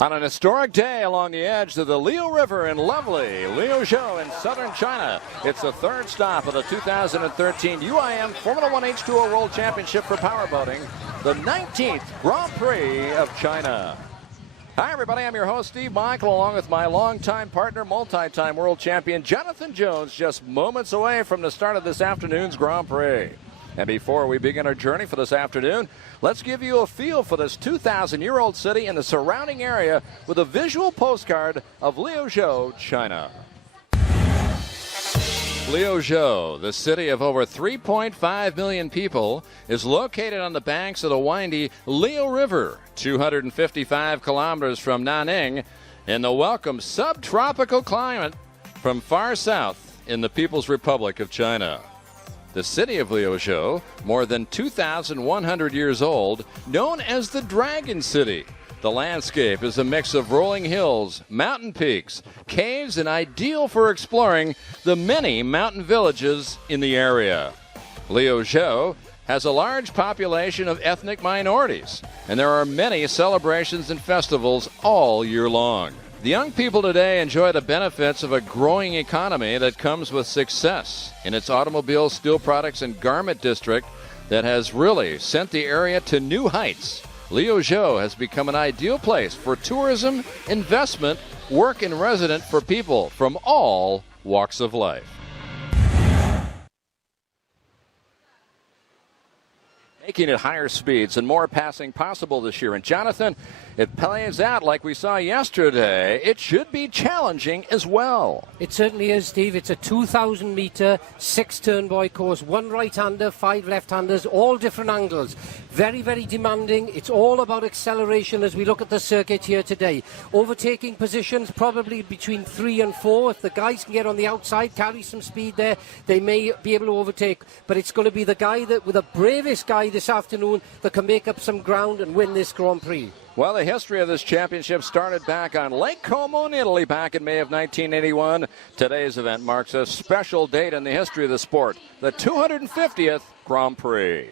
On an historic day along the edge of the Liu River in lovely Liuzhou in southern China, it's the third stop of the 2013 UIM Formula 1 H2O World Championship for powerboating, the 19th Grand Prix of China. Hi, everybody. I'm your host, Steve Michael, along with my longtime partner, multi-time world champion Jonathan Jones, just moments away from the start of this afternoon's Grand Prix. And before we begin our journey for this afternoon, let's give you a feel for this 2,000-year-old city and the surrounding area with a visual postcard of Liuzhou, China. Liuzhou, the city of over 3.5 million people, is located on the banks of the windy Liu River, 255 kilometers from Nanning, in the welcome subtropical climate from far south in the People's Republic of China. The city of Liuzhou, more than 2,100 years old, known as the Dragon City. The landscape is a mix of rolling hills, mountain peaks, caves, and ideal for exploring the many mountain villages in the area. Liuzhou has a large population of ethnic minorities, and there are many celebrations and festivals all year long. The young people today enjoy the benefits of a growing economy that comes with success in its automobile, steel products, and garment district that has really sent the area to new heights. Liuzhou has become an ideal place for tourism, investment, work, and residence for people from all walks of life. Making it higher speeds and more passing possible this year. And Jonathan, it plays out like we saw yesterday. It should be challenging as well. It certainly is, Steve. It's a 2,000-meter, 6-turn-boy course. 1 right-hander, 5 left-handers, all different angles. Very, very demanding. It's all about acceleration as we look at the circuit here today. Overtaking positions, probably between 3 and 4. If the guys can get on the outside, carry some speed there, they may be able to overtake. But it's going to be the guy that, with the bravest guy this afternoon, that can make up some ground and win this Grand Prix. Well, the history of this championship started back on Lake Como in Italy back in May of 1981. Today's event marks a special date in the history of the sport, the 250th Grand Prix.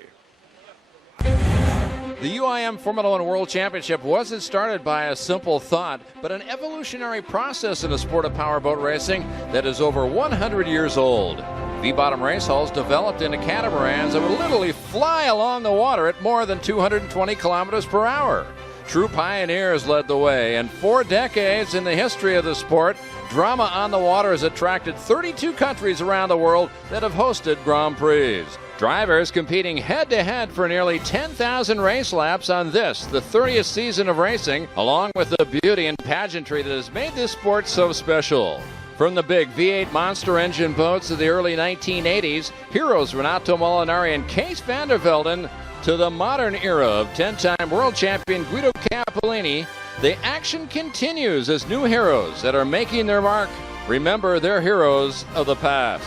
The UIM Formula 1 World Championship wasn't started by a simple thought, but an evolutionary process in the sport of powerboat racing that is over 100 years old. V-bottom race hulls developed into catamarans that would literally fly along the water at more than 220 kilometers per hour. True pioneers led the way, and 4 decades in the history of the sport, drama on the water has attracted 32 countries around the world that have hosted Grand Prix. Drivers competing head-to-head for nearly 10,000 race laps on this, the 30th season of racing, along with the beauty and pageantry that has made this sport so special. From the big V8 monster engine boats of the early 1980s, heroes Renato Molinari and Kees van der Velden, to the modern era of 10-time world champion Guido Capellini, the action continues as new heroes that are making their mark remember their heroes of the past.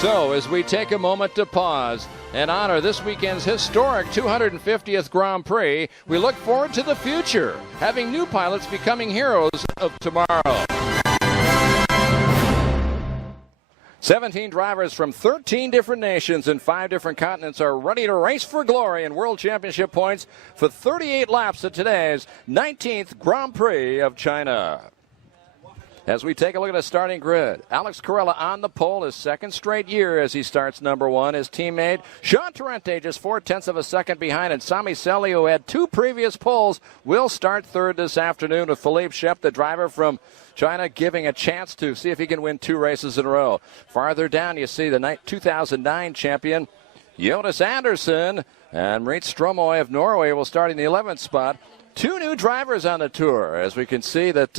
So, as we take a moment to pause and honor this weekend's historic 250th Grand Prix, we look forward to the future, having new pilots becoming heroes of tomorrow. 17 drivers from 13 different nations and 5 different continents are ready to race for glory and World Championship points for 38 laps at today's 19th Grand Prix of China. As we take a look at the starting grid, Alex Corella on the pole, his second straight year as he starts number 1. His teammate, Sean Torrente, just 0.4 of a second behind, and Sami Selli, who had 2 previous poles, will start third this afternoon with Philippe Shep, the driver from China, giving a chance to see if he can win 2 races in a row. Farther down, you see the 2009 champion, Jonas Andersen, and Marit Stromoy of Norway will start in the 11th spot. 2 new drivers on the tour, as we can see that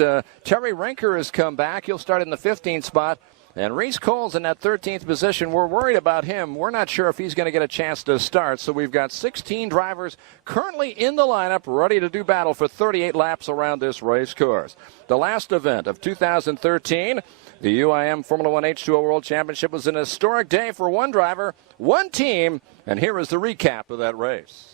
Terry Rinker has come back. He'll start in the 15th spot. And Reese Cole's in that 13th position. We're worried about him. We're not sure if he's going to get a chance to start. So we've got 16 drivers currently in the lineup, ready to do battle for 38 laps around this race course. The last event of 2013, the UIM Formula 1 H2O World Championship, was an historic day for one driver, one team. And here is the recap of that race.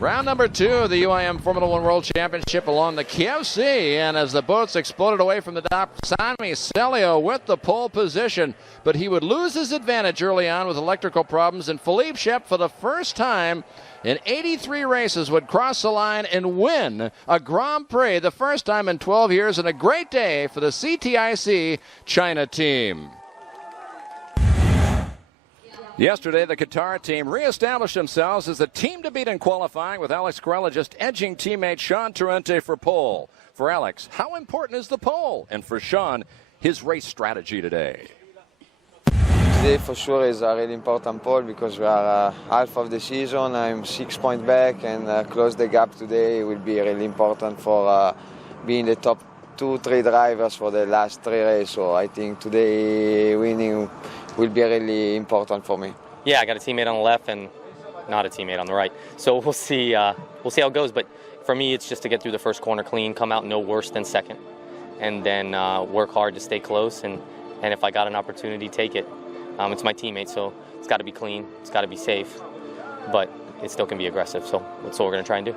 Round number 2 of the UIM Formula One World Championship along the Kiev Sea, and as the boats exploded away from the dock, Sami Celio with the pole position, but he would lose his advantage early on with electrical problems, and Philippe Shep, for the first time in 83 races, would cross the line and win a Grand Prix, the first time in 12 years, and a great day for the CTIC China team. Yesterday, the Qatar team reestablished themselves as the team to beat in qualifying, with Alex Corella just edging teammate Sean Torrente for pole. For Alex, how important is the pole? And for Sean, his race strategy today. Today for sure is a really important pole because we are half of the season. I'm 6 points back, and close the gap today will be really important for being the top 2-3 drivers for the last 3 races. So I think today winning will be really important for me. Yeah, I got a teammate on the left and not a teammate on the right. So we'll see how it goes. But for me, it's just to get through the first corner clean, come out no worse than second, and then work hard to stay close. And if I got an opportunity, take it. It's my teammate, so it's got to be clean. It's got to be safe. But it still can be aggressive. So that's what we're going to try and do.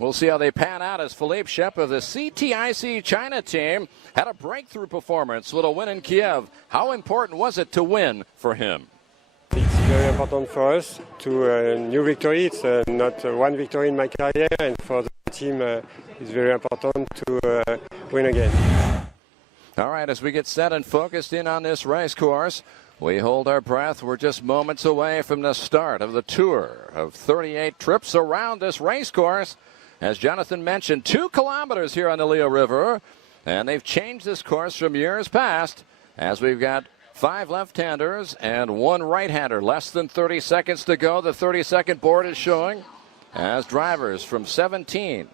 We'll see how they pan out as Philippe Shep of the CTIC China team had a breakthrough performance with a win in Kiev. How important was it to win for him? It's very important for us to a new victory. It's not one victory in my career, and for the team it's very important to win again. All right, as we get set and focused in on this race course, we hold our breath. We're just moments away from the start of the tour of 38 trips around this race course. As Jonathan mentioned, 2 kilometers here on the Liuzhou River, and they've changed this course from years past, as we've got 5 left-handers and 1 right-hander. Less than 30 seconds to go. The 30-second board is showing as drivers from 17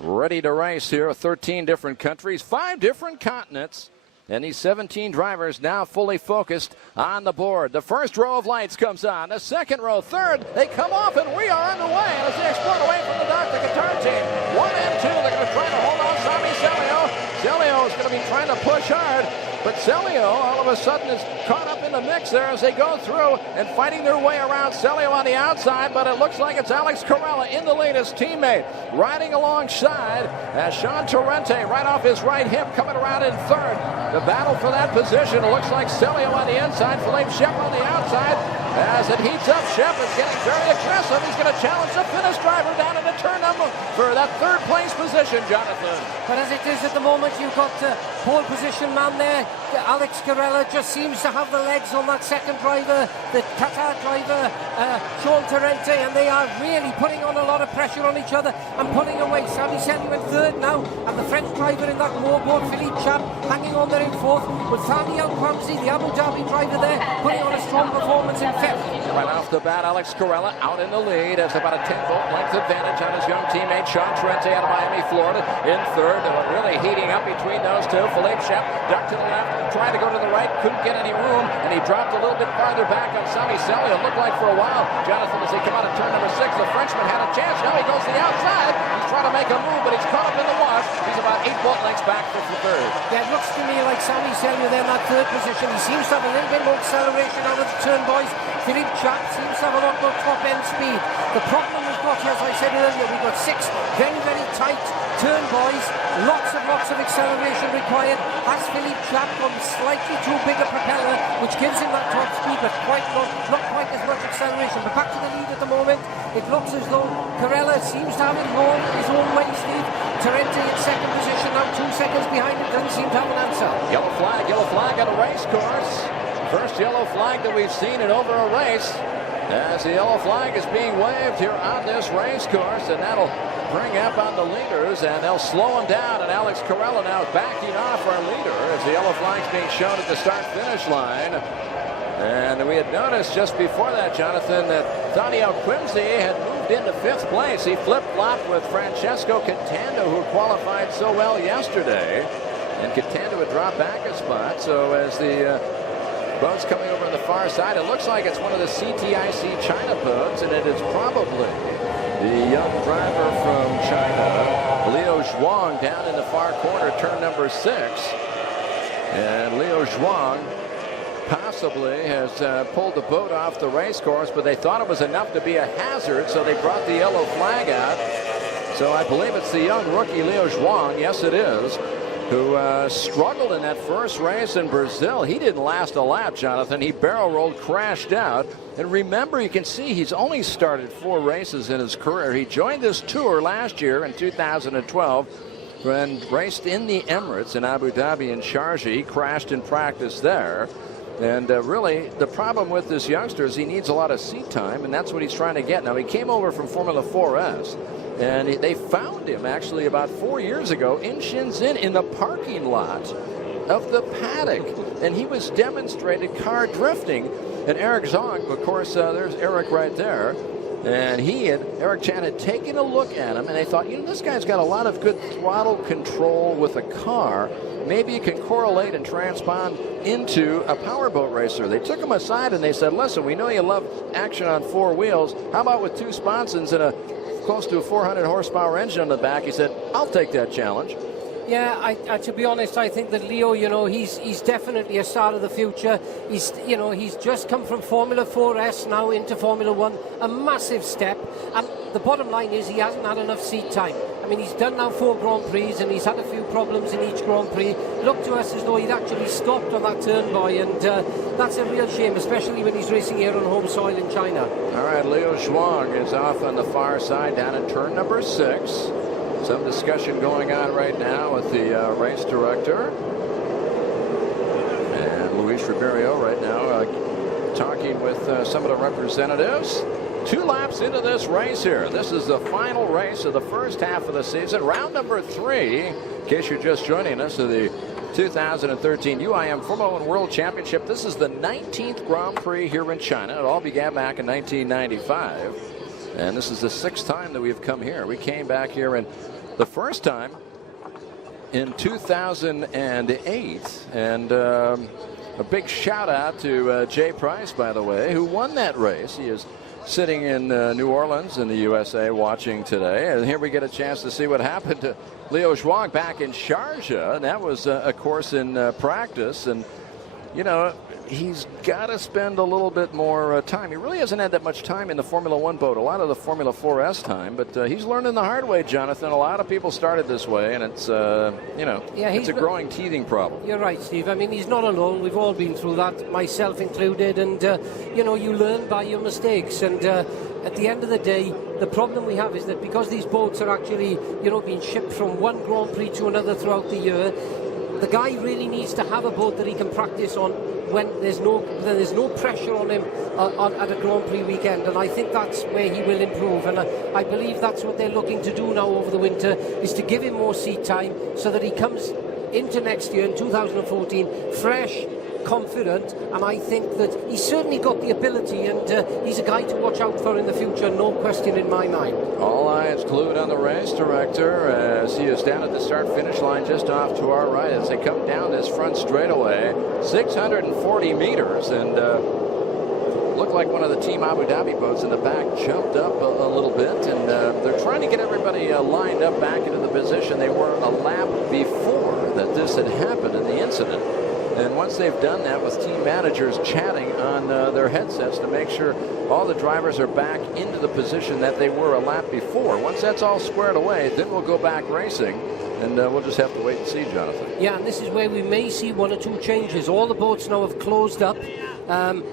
ready to race here. 13 different countries, 5 different continents. And these 17 drivers now fully focused on the board. The first row of lights comes on. The second row, third, they come off, and we are underway as they explode away from the dock. The Qatar team, 1 and 2. They're going to try to hold on Sami Celio. Celio is going to be trying to push hard, but Celio all of a sudden is caught up in the mix there as they go through and fighting their way around Celio on the outside, but it looks like it's Alex Corella in the lead, his teammate, riding alongside as Sean Torrente right off his right hip coming around in third. The battle for that position, it looks like Celio on the inside, Philippe Shep on the outside. As it heats up, Shep is getting very aggressive. He's going to challenge the Finnish driver down into turn number for that third place position, Jonathan. But as it is at the moment, you've got pole position man there. Alex Corella just seems to have the legs on that second driver, the Qatar driver, Sean Torrente, and they are really putting on a lot of pressure on each other and pulling away. Sami Celio in third now, and the French driver in that moorboat, Philippe Shep, hanging on there in fourth, with Thani Al-Qamsi, the Abu Dhabi driver there, putting on a strong performance in fifth. Right off the bat, Alex Corella out in the lead. Has about a 10-volt length advantage on his young teammate Sean Torrente out of Miami, Florida. In third, they were really heating up between those two. Philippe Shep ducked to the left, tried to go to the right, couldn't get any room, and he dropped a little bit farther back on Sami Celio. It looked like for a while, Jonathan, as they come out of turn number 6, the Frenchman had a chance. Now he goes to the outside. He's trying to make a move, but he's caught up in the wash. He's about 8-volt lengths back for third. Yeah, it looks to me like Sami Celio there in that third position. He seems to have a little bit more acceleration out of the turn, boys. Philippe Shep seems to have a lot more top-end speed. The problem we've got here, as I said earlier, we've got 6 very, very tight turn, boys. Lots of acceleration required. Has Philippe Shep got slightly too big a propeller, which gives him that top speed, but not quite as much acceleration. But back to the lead at the moment. It looks as though Corella seems to have it going his own way, Steve. Torrente in second position now, 2 seconds behind him, doesn't seem to have an answer. Yellow flag on a race course. First yellow flag that we've seen in over a race, as the yellow flag is being waved here on this race course, and that'll bring up on the leaders, and they'll slow him down, and Alex Corella now backing off our leader as the yellow flag's being shown at the start-finish line. And we had noticed just before that, Jonathan, that Thani Al-Qamsi had moved into 5th place. He flip-flopped with Francesco Catando, who qualified so well yesterday, and Catando would drop back a spot. So as the boat's coming over on the far side, it looks like it's one of the CTIC China boats, and it is probably the young driver from China, Liuzhou, down in the far corner, turn number 6. And Liuzhou possibly possibly has pulled the boat off the race course, but they thought it was enough to be a hazard, so they brought the yellow flag out. So I believe it's the young rookie Liuzhou, yes it is, who struggled in that first race in Brazil. He didn't last a lap, Jonathan. He barrel rolled, crashed out. And remember, you can see he's only started 4 races in his career. He joined this tour last year in 2012 and raced in the Emirates in Abu Dhabi and Sharjah. He crashed in practice there. And really, the problem with this youngster is he needs a lot of seat time, and that's what he's trying to get. Now, he came over from Formula 4S, and they found him actually about 4 years ago in Shenzhen in the parking lot of the paddock. And he was demonstrating car drifting. And Eric Zong, of course, there's Eric right there. And Eric Chan had taken a look at him, and they thought, this guy's got a lot of good throttle control with a car. Maybe you can correlate and transpond into a powerboat racer. They took him aside and they said, listen, we know you love action on 4 wheels. How about with 2 sponsons and a close to a 400 horsepower engine on the back? He said, I'll take that challenge. Yeah, to be honest, I think that Leo, he's definitely a star of the future. He's just come from Formula 4S now into Formula 1, a massive step. And the bottom line is he hasn't had enough seat time. I mean, he's done now 4 Grand Prix and he's had a few problems in each Grand Prix. Looked to us as though he'd actually stopped on that turn, boy, and that's a real shame, especially when he's racing here on home soil in China. All right, Liuzhou is off on the far side down at turn number 6. Some discussion going on right now with the race director. And Luis Ribeiro right now talking with some of the representatives. 2 laps into this race here. This is the final race of the first half of the season. Round number 3, in case you're just joining us, of the 2013 UIM Formula 1 World Championship. This is the 19th Grand Prix here in China. It all began back in 1995. And this is the 6th time that we've come here. We came back here in the first time in 2008. And a big shout out to Jay Price, by the way, who won that race. He is sitting in New Orleans in the USA watching today. And here we get a chance to see what happened to Liuzhou back in Sharjah. And that was a course in practice. And, he's got to spend a little bit more time. He really hasn't had that much time in the Formula 1 boat, a lot of the Formula 4S time, but he's learning the hard way, Jonathan. A lot of people started this way, and it's, it's a growing teething problem. You're right, Steve. I mean, he's not alone. We've all been through that, myself included, and, you learn by your mistakes, and at the end of the day, the problem we have is that because these boats are actually, being shipped from one Grand Prix to another throughout the year, the guy really needs to have a boat that he can practice on when there's no pressure on him at a Grand Prix weekend, and I think that's where he will improve, and I believe that's what they're looking to do now over the winter, is to give him more seat time so that he comes into next year in 2014 fresh, confident, and I think that he's certainly got the ability, and he's a guy to watch out for in the future, no question in my mind. All eyes glued on the race director as he is down at the start-finish line just off to our right as they come down this front straightaway, 640 meters, and looked like one of the Team Abu Dhabi boats in the back jumped up a little bit, and they're trying to get everybody lined up back into the position they were a lap before that this had happened in the incident. And once they've done that with team managers chatting on their headsets to make sure all the drivers are back into the position that they were a lap before. Once that's all squared away, then we'll go back racing. And we'll just have to wait and see, Jonathan. Yeah, and this is where we may see 1 or 2 changes. All the boats now have closed up. And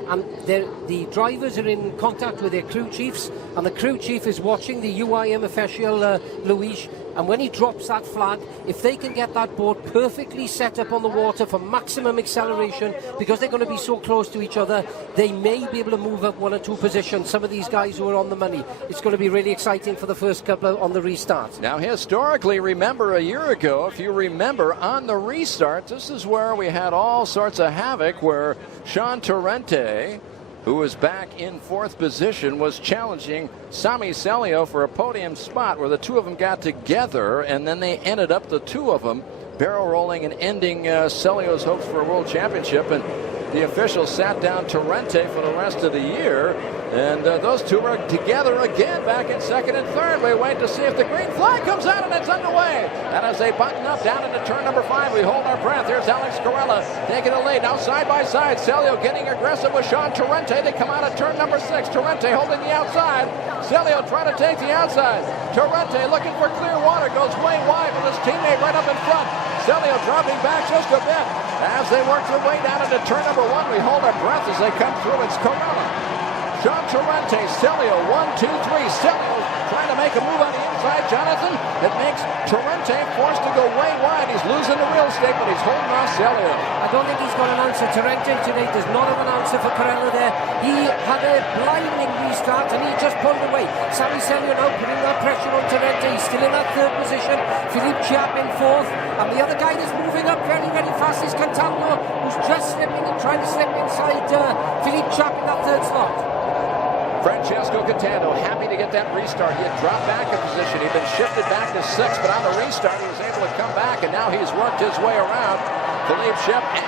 the drivers are in contact with their crew chiefs, and the crew chief is watching the UIM official, Luis, and when he drops that flag, if they can get that boat perfectly set up on the water for maximum acceleration, because they're going to be so close to each other, they may be able to move up 1 or 2 positions, some of these guys who are on the money. It's going to be really exciting for the first couple on the restart. Now, historically, remember a year ago, if you remember, on the restart, this is where we had all sorts of havoc, where Sean Torrente, who was back in 4th position, was challenging Sami Celio for a podium spot, where the 2 of them got together, and then they ended up, the 2 of them, barrel rolling and ending Celio's hopes for a world championship. And the officials sat down Torrente for the rest of the year. And those two are together again back in second and third. We wait to see if the green flag comes out, and it's underway. And as they button up down into turn number 5, we hold our breath. Here's Alex Corella taking the lead. Now side by side, Celio getting aggressive with Sean Torrente. They come out of turn number 6. Torrente holding the outside. Celio trying to take the outside. Torrente looking for clear water. Goes way wide with his teammate right up in front. Celio dropping back just a bit. As they work their way down into turn number 1, we hold our breath as they come through. It's Corella, Sean Torrente, Celio, 1, 2, 3. Celio trying to make a move on the inside, Jonathan. It makes Torrente forced to go way wide. He's losing the real estate, but he's holding off Celio. I don't think he's got an answer. Torrente today does not have an answer for Corella there. He had a blinding restart and he just pulled away. Sammy Celio now putting that pressure on Torrente. He's still in that third position. Philippe Chiap in fourth. And the other guy that's moving up very, very fast is Cantando, who's just slipping and trying to slip inside Philippe Chiap in that third slot. Francesco Cantando happy to get that restart. He had dropped back a position. He'd been shifted back to 6, but on the restart he was able to come back, and now he's worked his way around Philippe Chiap and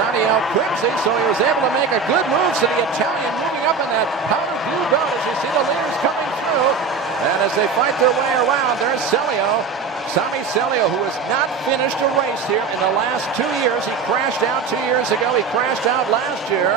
Daniel Quincy, so he was able to make a good move. So the Italian moving up in that powder blue boat as you see the leaders coming through. And as they fight their way around, there's Celio. Sami Celio, who has not finished a race here in the last 2 years. He crashed out 2 years ago. He crashed out last year.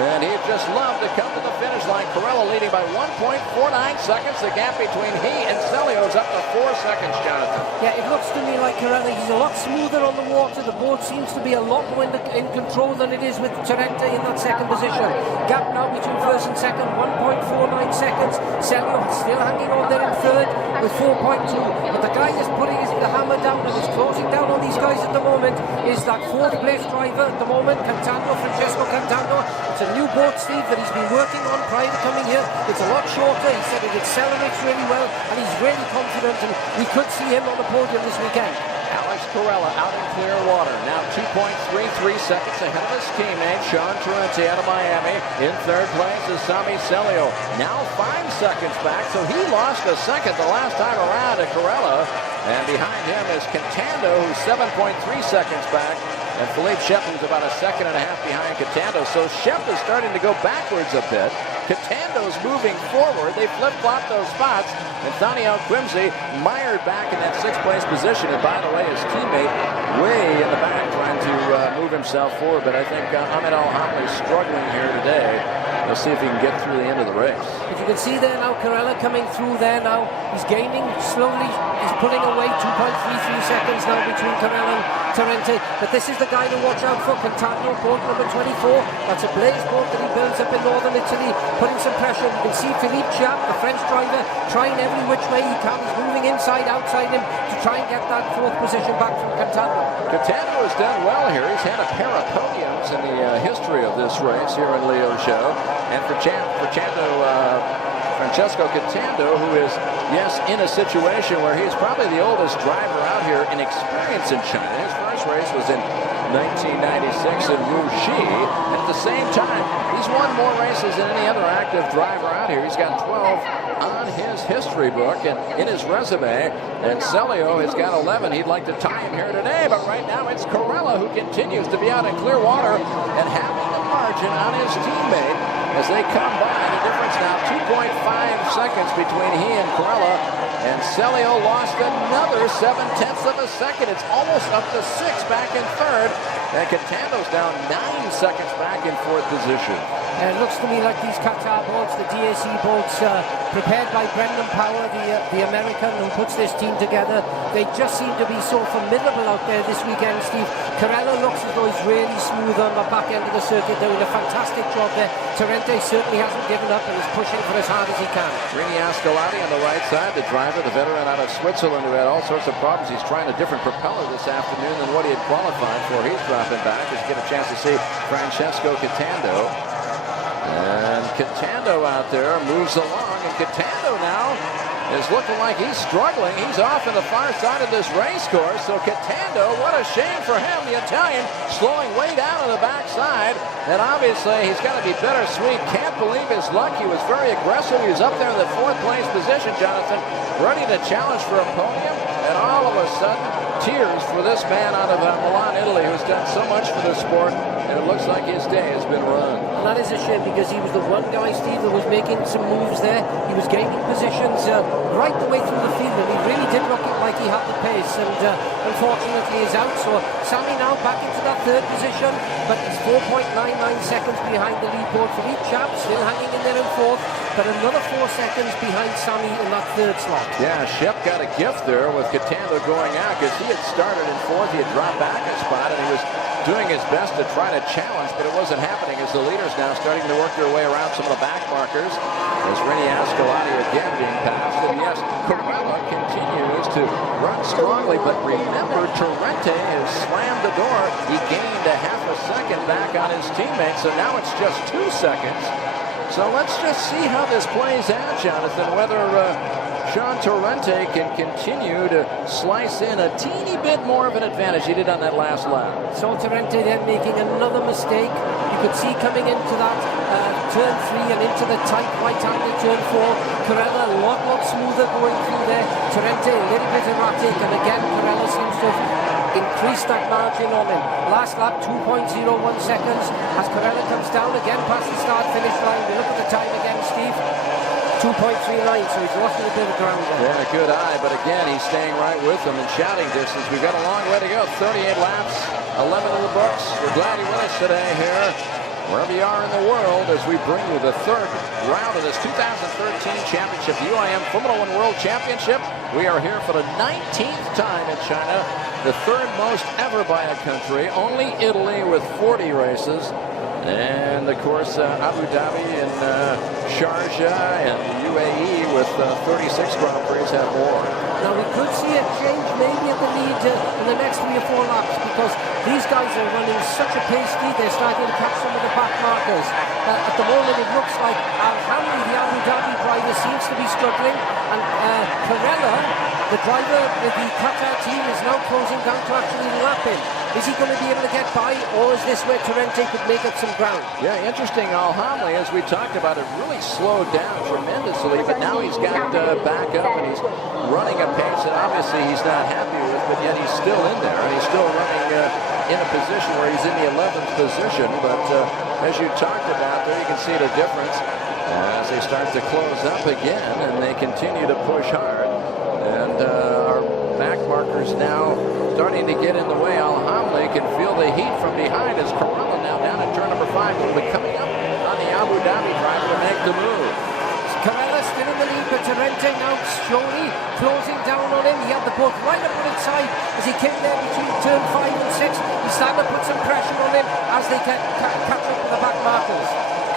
And he'd just love to come to the finish line. Corella leading by 1.49 seconds. The gap between he and Celio is up to 4 seconds, Jonathan. Yeah, it looks to me like Corella, he's a lot smoother on the water. The boat seems to be a lot more in control than it is with Torrente in that second position. Gap now between first and second, 1.49 seconds. Celio still hanging on there in third with 4.2. But the guy that's putting the hammer down and is closing down on these guys at the moment is that fourth place driver at the moment, Cantando, Francesco Cantando. It's a new boat, Steve, that he's been working on prior to coming here. It's a lot shorter. He said it accelerates really well, and he's really confident, and we could see him on the podium this weekend. Alex Corella out in clear water. Now 2.33 seconds ahead of his teammate, Sean Torrente out of Miami. In third place is Sami Celio. Now 5 seconds back, so he lost a second the last time around to Corella. And behind him is Cantando, who's 7.3 seconds back. And Philippe Chiap, who's about a second and a half behind Cantando. So Chiap is starting to go backwards a bit. Cantando's moving forward. They flip-flop those spots. And Daniel Quimsey mired back in that 6th place position. And by the way, his teammate way in the back trying to move himself forward. But I think Ahmed Al-Hamli is struggling here today. We'll see if he can get through the end of the race. But you can see there now, Corella coming through there now. He's gaining slowly. He's pulling away 2.33 seconds now between Corella and Torrente. But this is the guy to watch out for. Cantando, boat number 24. That's a Blaze boat that he builds up in northern Italy, putting some pressure. You can see Philippe Chiap, the French driver, trying every which way he can. He's moving inside, outside him to try and get that 4th position back from Cantando. Cantando has done well here. He's had a pair of podiums in the history of this race here in Liuzhou. And Francesco Cantando, who is, yes, in a situation where he's probably the oldest driver out here in experience in China. His first race was in 1996 in Wuxi. At the same time, he's won more races than any other active driver out here. He's got 12 on his history book and in his resume. And Celio has got 11. He'd like to tie him here today, but right now it's Corella who continues to be out in clear water and having the margin on his teammate as they come by. The difference now 2.5 seconds between he and Corella. And Celio lost another 7/10 of a second. It's almost up to 6 back in third. And Cantando's down 9 seconds back in 4th position. And it looks to me like these Qatar boats, the DAC boats, prepared by Brendan Power, the American who puts this team together, they just seem to be so formidable out there this weekend, Steve. Corella looks as though he's really smooth on the back end of the circuit, doing a fantastic job there. Torrente certainly hasn't given up and is pushing for as hard as he can. Rini Ascolati on the right side, the driver, the veteran out of Switzerland who had all sorts of problems. He's trying a different propeller this afternoon than what he had qualified for. He's dropping back. Just get a chance to see Francesco Cantando. And Cantando out there moves along, and Cantando now is looking like he's struggling. He's off on the far side of this race course. So Cantando, what a shame for him. The Italian slowing way down on the backside. And obviously he's got to be bittersweet. Can't believe his luck. He was very aggressive. He was up there in the 4th place position, Jonathan, ready to challenge for a podium. And all of a sudden, tears for this man out of Milan, Italy, who's done so much for the sport. And it looks like his day has been run. And that is a shame because he was the one guy, Steve, that was making some moves there. He was gaining positions right the way through the field, and he really did look like he had the pace. And unfortunately, he's out. So Sammy now back into that third position, but he's 4.99 seconds behind the lead board for each chap, still hanging in there in fourth, but another 4 seconds behind Sammy in that third slot. Yeah, Shep got a gift there with Catando going out because he had started in fourth. He had dropped back a spot, and he was doing his best to try to challenge, but it wasn't happening as the leaders now starting to work their way around some of the back markers. As Rennie Ascolati again being passed, and yes, Corella continues to run strongly, but remember, Torrente has slammed the door. He gained a half a second back on his teammate, so now it's just 2 seconds. So let's just see how this plays out, Jonathan, whether Sean Torrente can continue to slice in a teeny bit more of an advantage he did on that last lap. So Torrente then making another mistake. You could see coming into that turn 3 and into the tight right-handed turn 4. Corella a lot smoother going through there. Torrente a little bit erratic, and again Corella seems to have increased that margin on him. Last lap 2.01 seconds as Corella comes down again past the start-finish line. We look at the time again, Steve. 2.39, so he's lost a little bit of ground there. Yeah, good eye, but again, he's staying right with them in shouting distance. We've got a long way to go. 38 laps, 11 in the books. We're glad you're with us today here, wherever you are in the world, as we bring you the third round of this 2013 championship, UIM Formula One World Championship. We are here for the 19th time in China, the third most ever by a country. Only Italy with 40 races. And of course, Abu Dhabi and Sharjah and UAE with 36 Grand Prix have more. Now we could see a change maybe at the lead in the next 3 or 4 laps because these guys are running such a pace lead. They're starting to catch some of the back markers. At the moment, it looks like Al-Hamli, the Abu Dhabi driver, seems to be struggling, and Corella, the driver with the Qatar team, is now closing down to actually lap him. Is he going to be able to get by, or is this where Torrente could make up some ground? Yeah, interesting. Al-Hamli, as we talked about, it really slowed down tremendously, but now he's got back up and he's running a pace that obviously he's not happy with, but yet he's still in there, and he's still running in a position where he's in the 11th position. But as you talked about there, you can see the difference as they start to close up again, and they continue to push hard. And our back markers now starting to get in the way. Al-Hamli can feel the heat from behind as Corella now down at turn number 5 will be coming up on the Abu Dhabi driver to make the move. Corella still in the lead, but Torrente now slowly closing down on him. He had the boat right up on its side as he came there between turn 5 and 6. He's starting to put some pressure on him as they catch up with the back markers.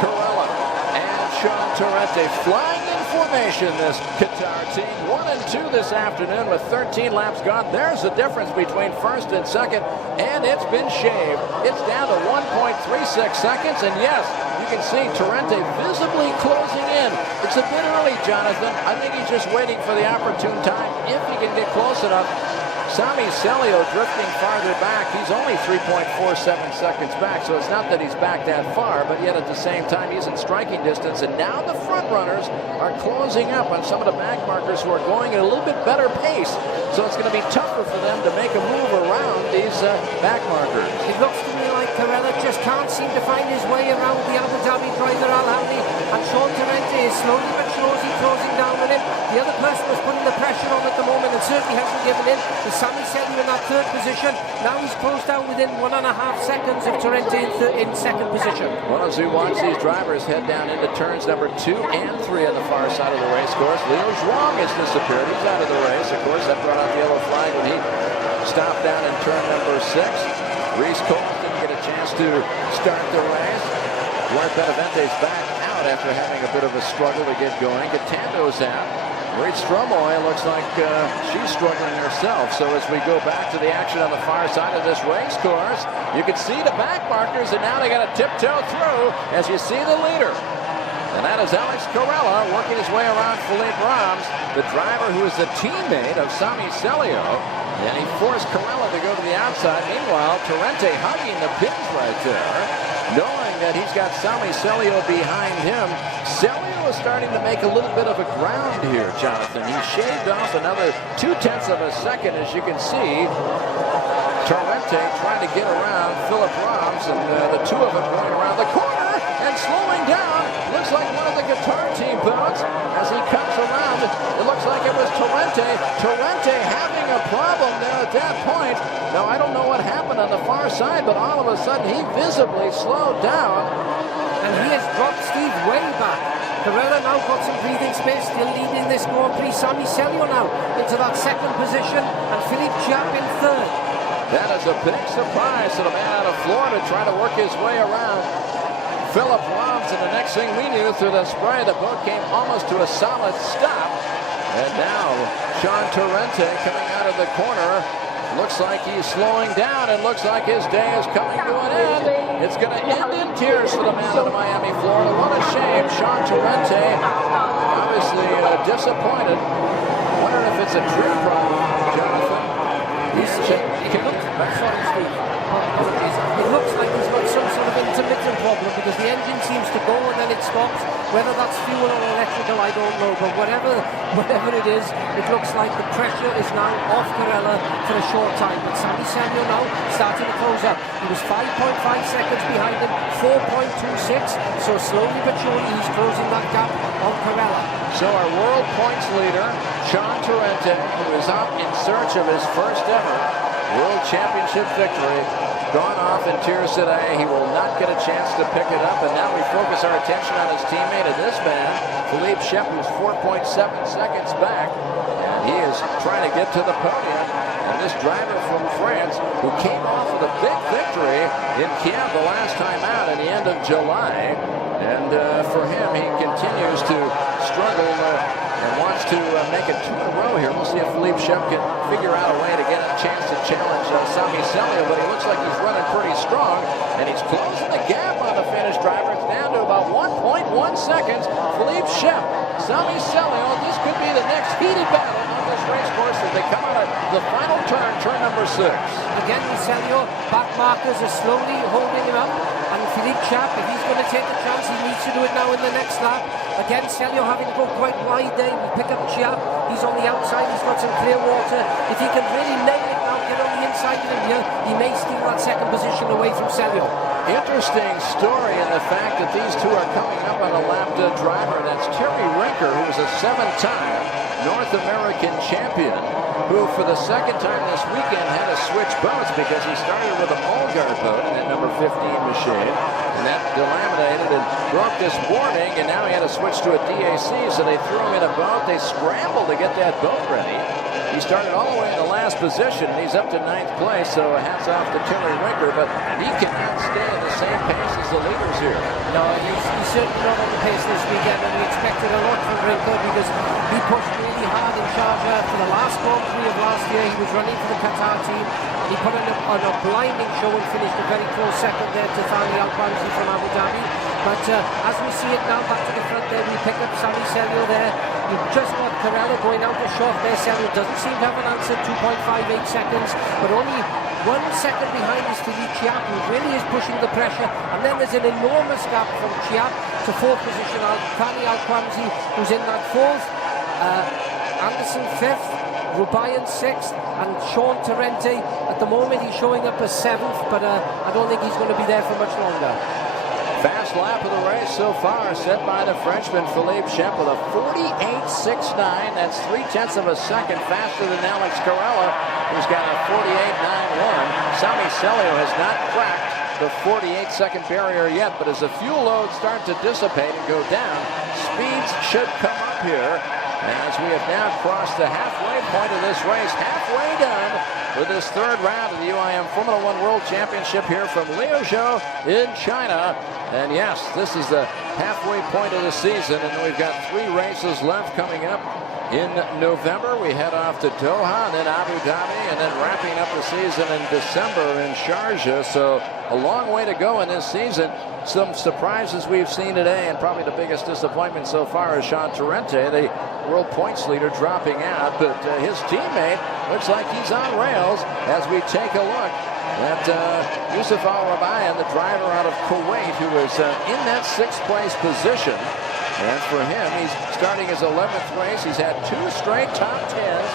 Corella and Sean Torrente flying in formation, this Qatar team. 1 and 2 this afternoon with 13 laps gone. There's the difference between first and second, and it's been shaved. It's down to 1.36 seconds, and yes, you can see Torrente visibly closing in. It's a bit early, Jonathan. I think he's just waiting for the opportune time if he can get close enough. Sami Celio drifting farther back. He's only 3.47 seconds back, so it's not that he's back that far, but yet at the same time he's in striking distance. And now the front runners are closing up on some of the back markers who are going at a little bit better pace. So it's going to be tougher for them to make a move around these back markers. It looks to me like Corella just can't seem to find his way around the Abu Dhabi driver Al-Hamli, and Sean Torrente is slowly but surely closing down on him. The other person was putting the pressure on at the moment and certainly hasn't given in. Sami Celio in that third position. Now he's closed down within 1.5 seconds of Torrente in second position. Well, as we watch these drivers head down into turns number 2 and 3 on the far side of the race course, Liuzhou has disappeared. He's out of the race. Of course, that brought out the yellow flag when he stopped down in turn number 6. Reese Cole didn't get a chance to start the race. Duarte Benavente's back out after having a bit of a struggle to get going. Gatando's out. Reed Stromoy looks like she's struggling herself. So as we go back to the action on the far side of this race course, you can see the back markers, and now they got to tiptoe through as you see the leader. And that is Alex Corella working his way around Philippe Rams, the driver who is the teammate of Sami Celio. And he forced Corella to go to the outside. Meanwhile, Torrente hugging the pins right there, knowing knowing that he's got Sami Celio behind him. Celio is starting to make a little bit of a ground here, Jonathan. He shaved off another 0.2 of a second, as you can see. Torrente trying to get around Philip Roms, and the two of them going around the corner and slowing down. Looks like one of the guitar team boats as he comes around. It looks like it was Torrente. Torrente having a problem there at that point. Now, I don't know what happened on the far side, but all of a sudden he visibly slowed down. And he has dropped Steve way back. Carrera now got some breathing space, still leading this Grand Prix. Sami Celio now into that second position, and Philippe Chiap in third. That is a big surprise to the man out of Florida trying to work his way around Philip Roms, and the next thing we knew, through the spray, the boat came almost to a solid stop. And now Sean Torrente coming out of the corner. Looks like he's slowing down, and looks like his day is coming to an end. It's going to end in tears for the man out of Miami, Florida. What a shame. Sean Torrente, obviously disappointed. Wondering if it's a tree problem, Jonathan. It looks like he's got some sort of intermittent problem, because the engine seems to go and then it stops. Whether that's fuel or electrical, I don't know. But whatever it is, it looks like the pressure is now off Carrera for a short time. But Sami Celio now starting to close up. He was 5.5 seconds behind him, 4.26. So slowly but surely he's closing that gap on Carrera. So our world points leader, Sean Torrente, who is out in search of his first ever World Championship victory, gone off in tears today. He will not get a chance to pick it up, and now we focus our attention on his teammate of this man, Philippe Chiap, who's 4.7 seconds back, and he is trying to get to the podium. And this driver from France, who came off with a big victory in Kiev the last time out at the end of July, and for him, he continues to struggle and wants to make it 2 in a row here. We'll see if Philippe Chiap can figure out a way to get a chance to challenge Sami Celio, but he looks like he's running pretty strong, and he's closing the gap on the Finnish driver. It's down to about 1.1 seconds. Philippe Chiap, Sami Celio, this could be the next heated battle on this race course as they come out of the final turn, turn number 6. Again, Celio, back markers are slowly holding him up. And Philippe Chiap, if he's going to take a chance, he needs to do it now in the next lap. Again, Celio having to go quite wide there. We pick up Chiap. He's on the outside. He's got some clear water. If he can really nail it now, get on the inside of him here, he may steal that second position away from Celio. Interesting story in the fact that these two are coming up on a lap driver. That's Terry Rinker, who was a 7-time North American champion, who for the second time this weekend had to switch boats because he started with a Mulgar boat in that number 15 machine, and that delaminated and broke this morning, and now he had to switch to a DAC, so they threw him in a boat. They scrambled to get that boat ready. He started all the way in the last position, and he's up to 9th place, so hats off to Terry Rinker, but he cannot stay at the same pace as the leaders here. No, he's certainly not on the pace this weekend, and we expected a lot from Rinker because he pushed really hard in Sharjah for the last Grand Prix of last year. He was running for the Qatar team. He put on a blinding show and finished a very close second there to Thani Al-Kwanzi from Abu Dhabi. But as we see it now, back to the front there, we pick up Sami Celio there. You've just got Carrera going out the short there. Celio doesn't seem to have an answer, 2.58 seconds, but only 1 second behind is Philippe Chiap, who really is pushing the pressure. And then there's an enormous gap from Chiap to 4th position, Thani Al-Kwanzi, who's in that 4th, Anderson 5th, Rubayan 6th, and Sean Torrente. At the moment he's showing up as 7th, but I don't think he's going to be there for much longer. Fast lap of the race so far, set by the Frenchman Philippe Chiap with a 48.69. That's 0.3 of a second faster than Alex Carrera, who's got a 48.91. Sami Celio has not cracked the 48-second barrier yet, but as the fuel loads start to dissipate and go down, speeds should come up here. As we have now crossed the halfway point of this race, halfway done with this 3rd round of the UIM Formula One World Championship here from Liuzhou in China. And yes, this is the halfway point of the season, and we've got 3 races left coming up. In November, we head off to Doha, and then Abu Dhabi, and then wrapping up the season in December in Sharjah. So a long way to go in this season. Some surprises we've seen today, and probably the biggest disappointment so far is Sean Torrente, the world points leader, dropping out. But his teammate looks like he's on rails as we take a look that Yusuf Al-Rabayan, the driver out of Kuwait, who is in that 6th place position. And for him, he's starting his 11th race. He's had 2 straight top 10s,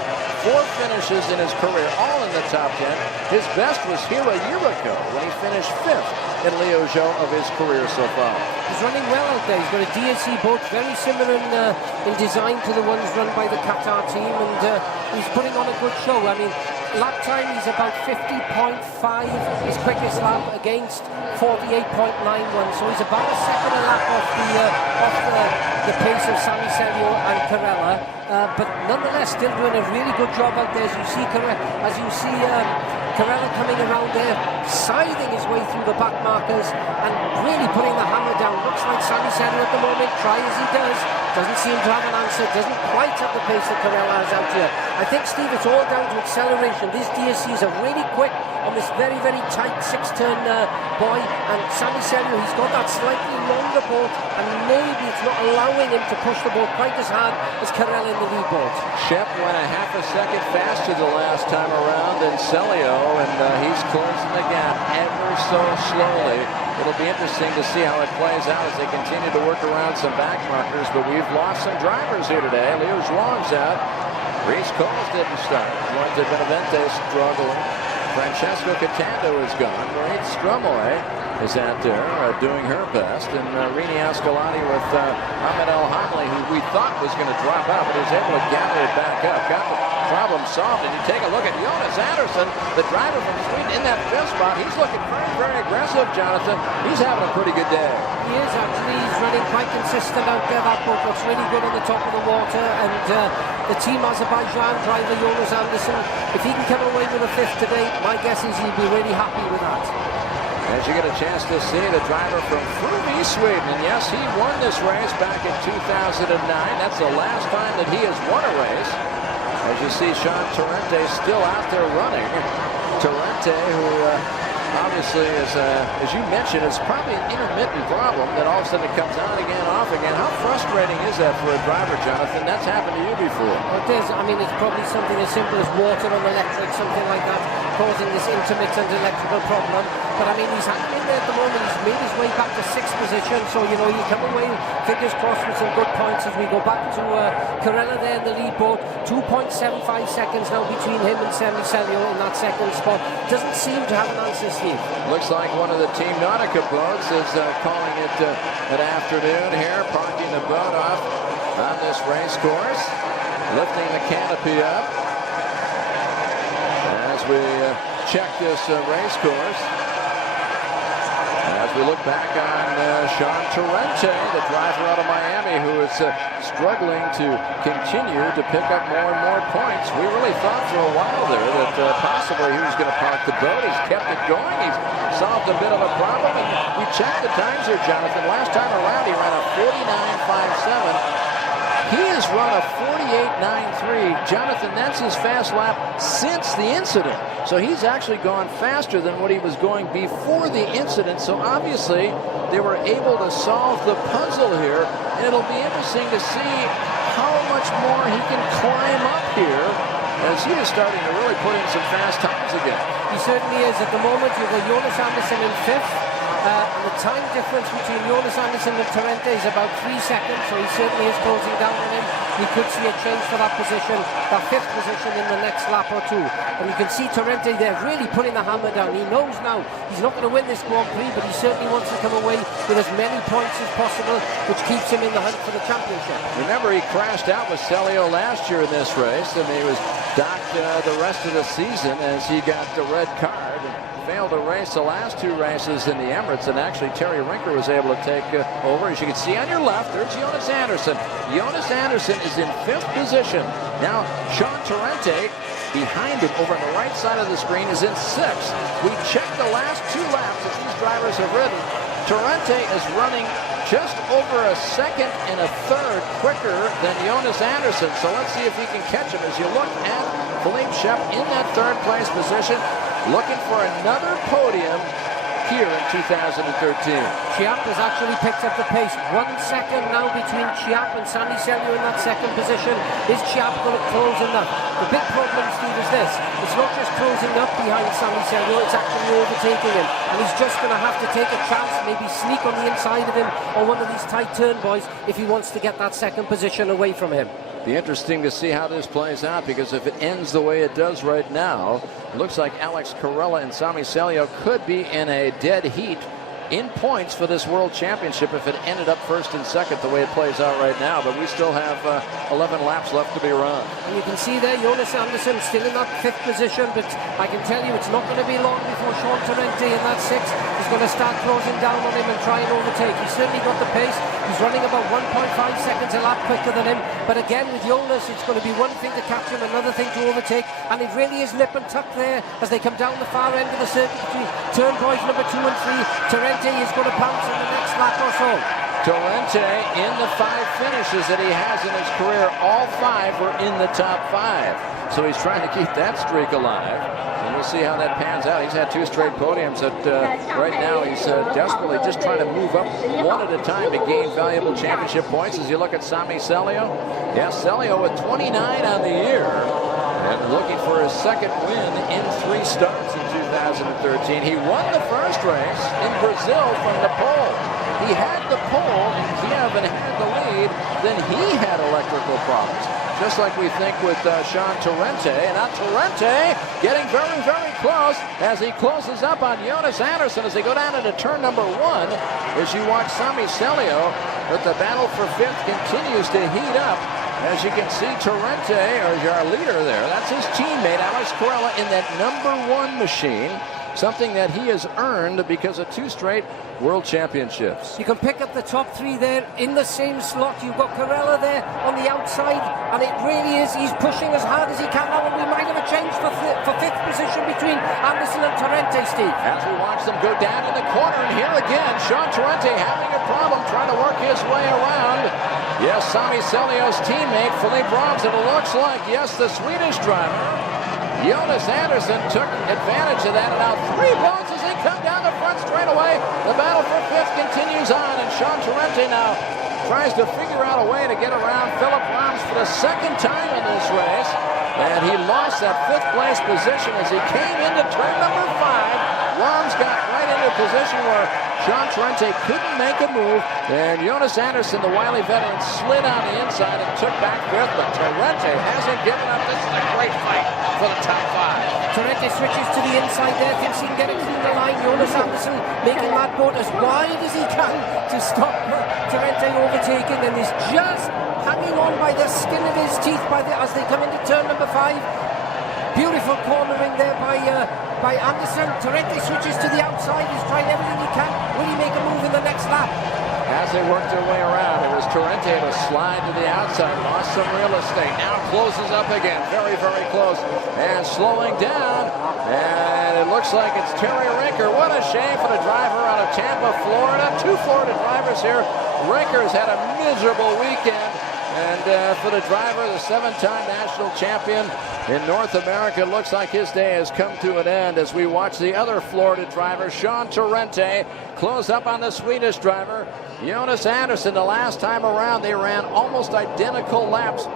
4 finishes in his career, all in the top 10. His best was here a year ago when he finished 5th in Liuzhou of his career so far. He's running well out there. He's got a DSC boat very similar in design to the ones run by the Qatar team, and he's putting on a good show. I mean, lap time, he's about 50.5, his quickest lap against 48.91, so he's about a second a lap off the pace of Sami Selio and Carella, but nonetheless still doing a really good job out there. As you see Carella coming around there, scything his way through the back markers and really putting the hammer down. Looks like Sami Selio at the moment, try as he doesn't seem to have an answer, doesn't quite have the pace that Carella has out here. I think, Steve, it's all down to acceleration. These DSCs are really quick on this very, very tight 6-turn buoy, and Sami Selio, he's got that slightly longer boat, and maybe it's not allowing him to push the boat quite as hard as Carella in the lead boat. Shep went a half a second faster the last time around than Selio, and he's closing the gap ever so slowly. It'll be interesting to see how it plays out as they continue to work around some back markers, but we've lost some drivers here today. Liuzhou's out. Reese Coles didn't start. Lorenzo Benavente struggling. Francesco Catando is gone. Maureen Strumoy is out there doing her best. And Rini Ascalani with Ahmed El Hamli, who we thought was going to drop out, but was able to gather it back up. Got the problem solved. And you take a look at Jonas Anderson, the driver from Sweden in that 5th spot. He's looking very, very aggressive, Jonathan. He's having a pretty good day. He is actually. He's running quite consistent out there. That boat looks really good on the top of the water. And the Team Azerbaijan driver, Jonas Anderson, if he can come away with a 5th today, my guess is he'll be really happy with that. As you get a chance to see the driver from Prix, Sweden, and yes, he won this race back in 2009. That's the last time that he has won a race. As you see, Sean Torrente still out there running. Torrente, who obviously is, as you mentioned, it's probably an intermittent problem that all of a sudden it comes on again, off again. How frustrating is that for a driver, Jonathan? That's happened to you before. It is. I mean, it's probably something as simple as water on electric, something like that, causing this intermittent electrical problem. But I mean, he's hanging in there at the moment. He's made his way back to 6th position. So, you know, you come away, fingers crossed, with some good points as we go back to Carella there in the lead boat. 2.75 seconds now between him and Sami Selio in that 2nd spot. Doesn't seem to have an answer, Steve. Looks like one of the Team Nautica boats is calling it an afternoon here, parking the boat off on this race course, lifting the canopy up as we check this race course. As we look back on Sean Torrente, the driver out of Miami, who is struggling to continue to pick up more and more points. We really thought for a while there that possibly he was going to park the boat. He's kept it going. He's solved a bit of a problem. And we checked the times here, Jonathan. Last time around, he ran a 49.57. He has run a 48.93. Jonathan, that's his fast lap since the incident. So he's actually gone faster than what he was going before the incident. So obviously, they were able to solve the puzzle here. And it'll be interesting to see how much more he can climb up here as he is starting to really put in some fast times again. He certainly is. At the moment, you've got Jonas Anderson in 5th. And the time difference between Jonas Anderson and Torrente is about 3 seconds, so he certainly is closing down on him. We could see a change for that position, that 5th position in the next lap or two. And you can see Torrente there really putting the hammer down. He knows now he's not going to win this Grand Prix, but he certainly wants to come away with as many points as possible, which keeps him in the hunt for the championship. Remember, he crashed out with Selio last year in this race, and he was docked the rest of the season as he got the red card. Failed to race the last 2 races in the Emirates, and actually Terry Rinker was able to take over. As you can see on your left, there's Jonas Anderson. Jonas Anderson is in 5th position. Now, Sean Torrente, behind him over on the right side of the screen, is in 6th. We checked the last 2 laps that these drivers have ridden. Torrente is running just over a 2nd and a 3rd quicker than Jonas Anderson. So let's see if he can catch him. As you look at Philippe Shep in that 3rd place position, looking for another podium here in 2013. Chiap has actually picked up the pace. 1 second now between Chiap and Sami Selyo in that second position. Is Chiap going to close enough? The big problem, Steve, is this. It's not just closing up behind Sami Selyo, it's actually overtaking him. And he's just going to have to take a chance, maybe sneak on the inside of him on one of these tight turn boys if he wants to get that second position away from him. Be interesting to see how this plays out, because if it ends the way it does right now, it looks like Alex Carella and Sami Selyo could be in a dead heat in points for this World Championship if it ended up first and second the way it plays out right now. But we still have 11 laps left to be run. And you can see there Jonas Andersson still in that 5th position, but I can tell you it's not going to be long before Sean Torrente in that 6th is going to start closing down on him and try and overtake. He's certainly got the pace. He's running about 1.5 seconds a lap quicker than him. But again, with Jonas, it's going to be one thing to catch him, another thing to overtake. And it really is nip and tuck there as they come down the far end of the circuit between turn boys number 2 and 3. Torrente is going to pounce in the next lap or so. Torrente, in the 5 finishes that he has in his career, all 5 were in the top 5. So he's trying to keep that streak alive. And we'll see how that pans out. He's had 2 straight podiums. Right now he's desperately just trying to move up one at a time to gain valuable championship points. As you look at Sami Selyo, yes, Selyo with 29 on the year and looking for his 2nd win in 3 starts in 2013. He won the first race in Brazil from the pole. He had the pole in Kiev and had the lead. Then he had electrical problems, just like we think with Sean Torrente. And now Torrente getting very, very close as he closes up on Jonas Andersson as they go down into turn number 1. As you watch Sami Selyo, but the battle for 5th continues to heat up. As you can see, Torrente, or our leader there, that's his teammate, Alex Carella, in that number 1 machine, something that he has earned because of 2 straight World Championships. You can pick up the top 3 there in the same slot. You've got Carella there on the outside, and it really is, he's pushing as hard as he can now, and we might have a change for 5th position between Andersson and Torrente, Steve. As we watch them go down in the corner, and here again, Sean Torrente having a problem trying to work his way around. Yes, Sami Selyo's teammate, Philippe Brahms, it looks like, yes, the Swedish driver, Jonas Andersson took advantage of that, and now 3 bones as they come down the front straightaway. The battle for 5th continues on, and Sean Torrente now tries to figure out a way to get around Philippe Brahms for the 2nd time in this race, and he lost that 5th place position as he came into turn number 5. Brahms got right into a position where Sean Torrente couldn't make a move, and Jonas Andersson, the wily veteran, slid on the inside and took back 5th, but Torrente hasn't given up. This is a great fight for the top 5. Torrente switches to the inside there, thinks he can get it through the line. Jonas Andersson making that boat as wide as he can to stop Torrente overtaking, and is just hanging on by the skin of his teeth as they come into turn number 5. Beautiful cornering there by Andersson. Torrente switches to the outside. He's trying everything he can. Will he make a move in the next lap? As they work their way around, it was Torrente to slide to the outside, lost some real estate, now closes up again, very, very close, and slowing down, and it looks like it's Terry Rinker. What a shame for the driver out of Tampa, Florida. 2 Florida drivers here. Rinker's had a miserable weekend, and for the driver, the 7-time national champion in North America, it looks like his day has come to an end as we watch the other Florida driver, Sean Torrente, close up on the Swedish driver, Jonas Andersson. The last time around, they ran almost identical laps.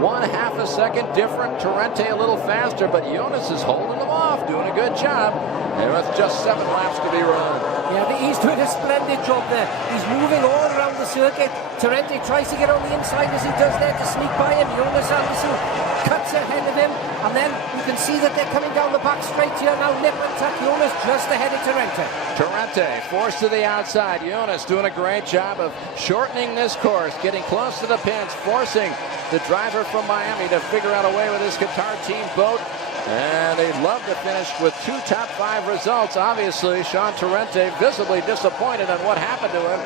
1/2 a second different. Torrente a little faster, but Jonas is holding them off, doing a good job. And with just 7 laps to be run. Yeah, but he's doing a splendid job there. He's moving all around the circuit. Torrente tries to get on the inside as he does there to sneak by him. Jonas Andersson cuts ahead of him, and then you can see that they're coming down the back straight here now. Nip and tuck. Jonas just ahead of Torrente. Torrente forced to the outside. Jonas doing a great job of shortening this course, getting close to the pins, forcing the driver from Miami to figure out a way with his Qatar team boat. And they'd love to finish with 2 top 5 results. Obviously, Sean Torrente visibly disappointed on what happened to him.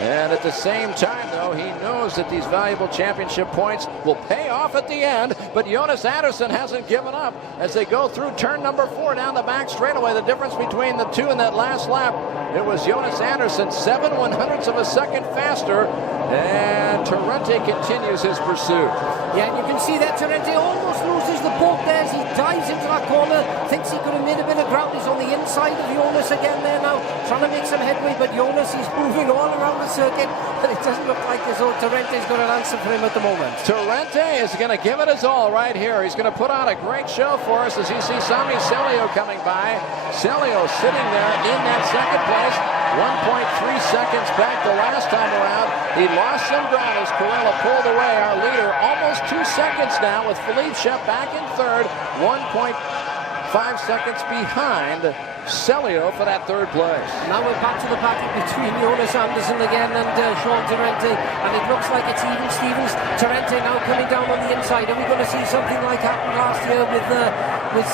And at the same time, though, he knows that these valuable championship points will pay off at the end. But Jonas Andersson hasn't given up as they go through turn number 4 down the back straightaway. The difference between the 2 in that last lap, it was Jonas Andersson 7/100ths of a second faster And Torrente continues his pursuit. Yeah, and you can see that Torrente almost loses the boat there as he dives into that corner. Thinks he could have made a bit of ground. He's on the inside of Jonas again there now, trying to make some headway. But Jonas, he's moving all around the circuit, and it doesn't look like as though Torrente's got an answer for him at the moment. Torrente is going to give it his all right here. He's going to put on a great show for us as you see Sami Celio coming by. Celio sitting there in that second place. 1.3 seconds back the last time around. He lost some ground as Carella pulled away. Our leader almost 2 seconds now with Philippe Shep back in third. 1.5 seconds behind Celio for that third place. Now we're back to the battle between Jonas Anderson again and Sean Torrente, and it looks like it's even Stevens. Torrente now coming down on the inside. Are we going to see something like happened last year with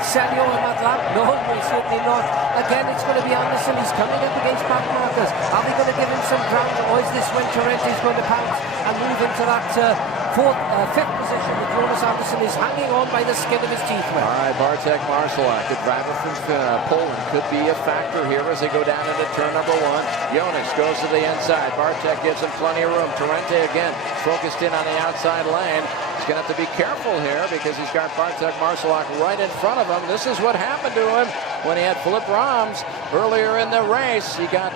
Celio on that lap? No, we're certainly not. Again, it's going to be Anderson. He's coming up against back markers. Are they going to give him some ground, or is this when Torrente is going to pounce and move into that fifth position that Jonas Anderson is hanging on by the skin of his teeth with? All right, Bartek Marsalak, the driver from Poland, could be a factor here as they go down into turn number one. Jonas goes to the inside. Bartek gives him plenty of room. Torrente again focused in on the outside lane. He's going to have to be careful here because he's got Bartek Marsalak right in front of him. This is what happened to him when he had Philippe Rams earlier in the race. He got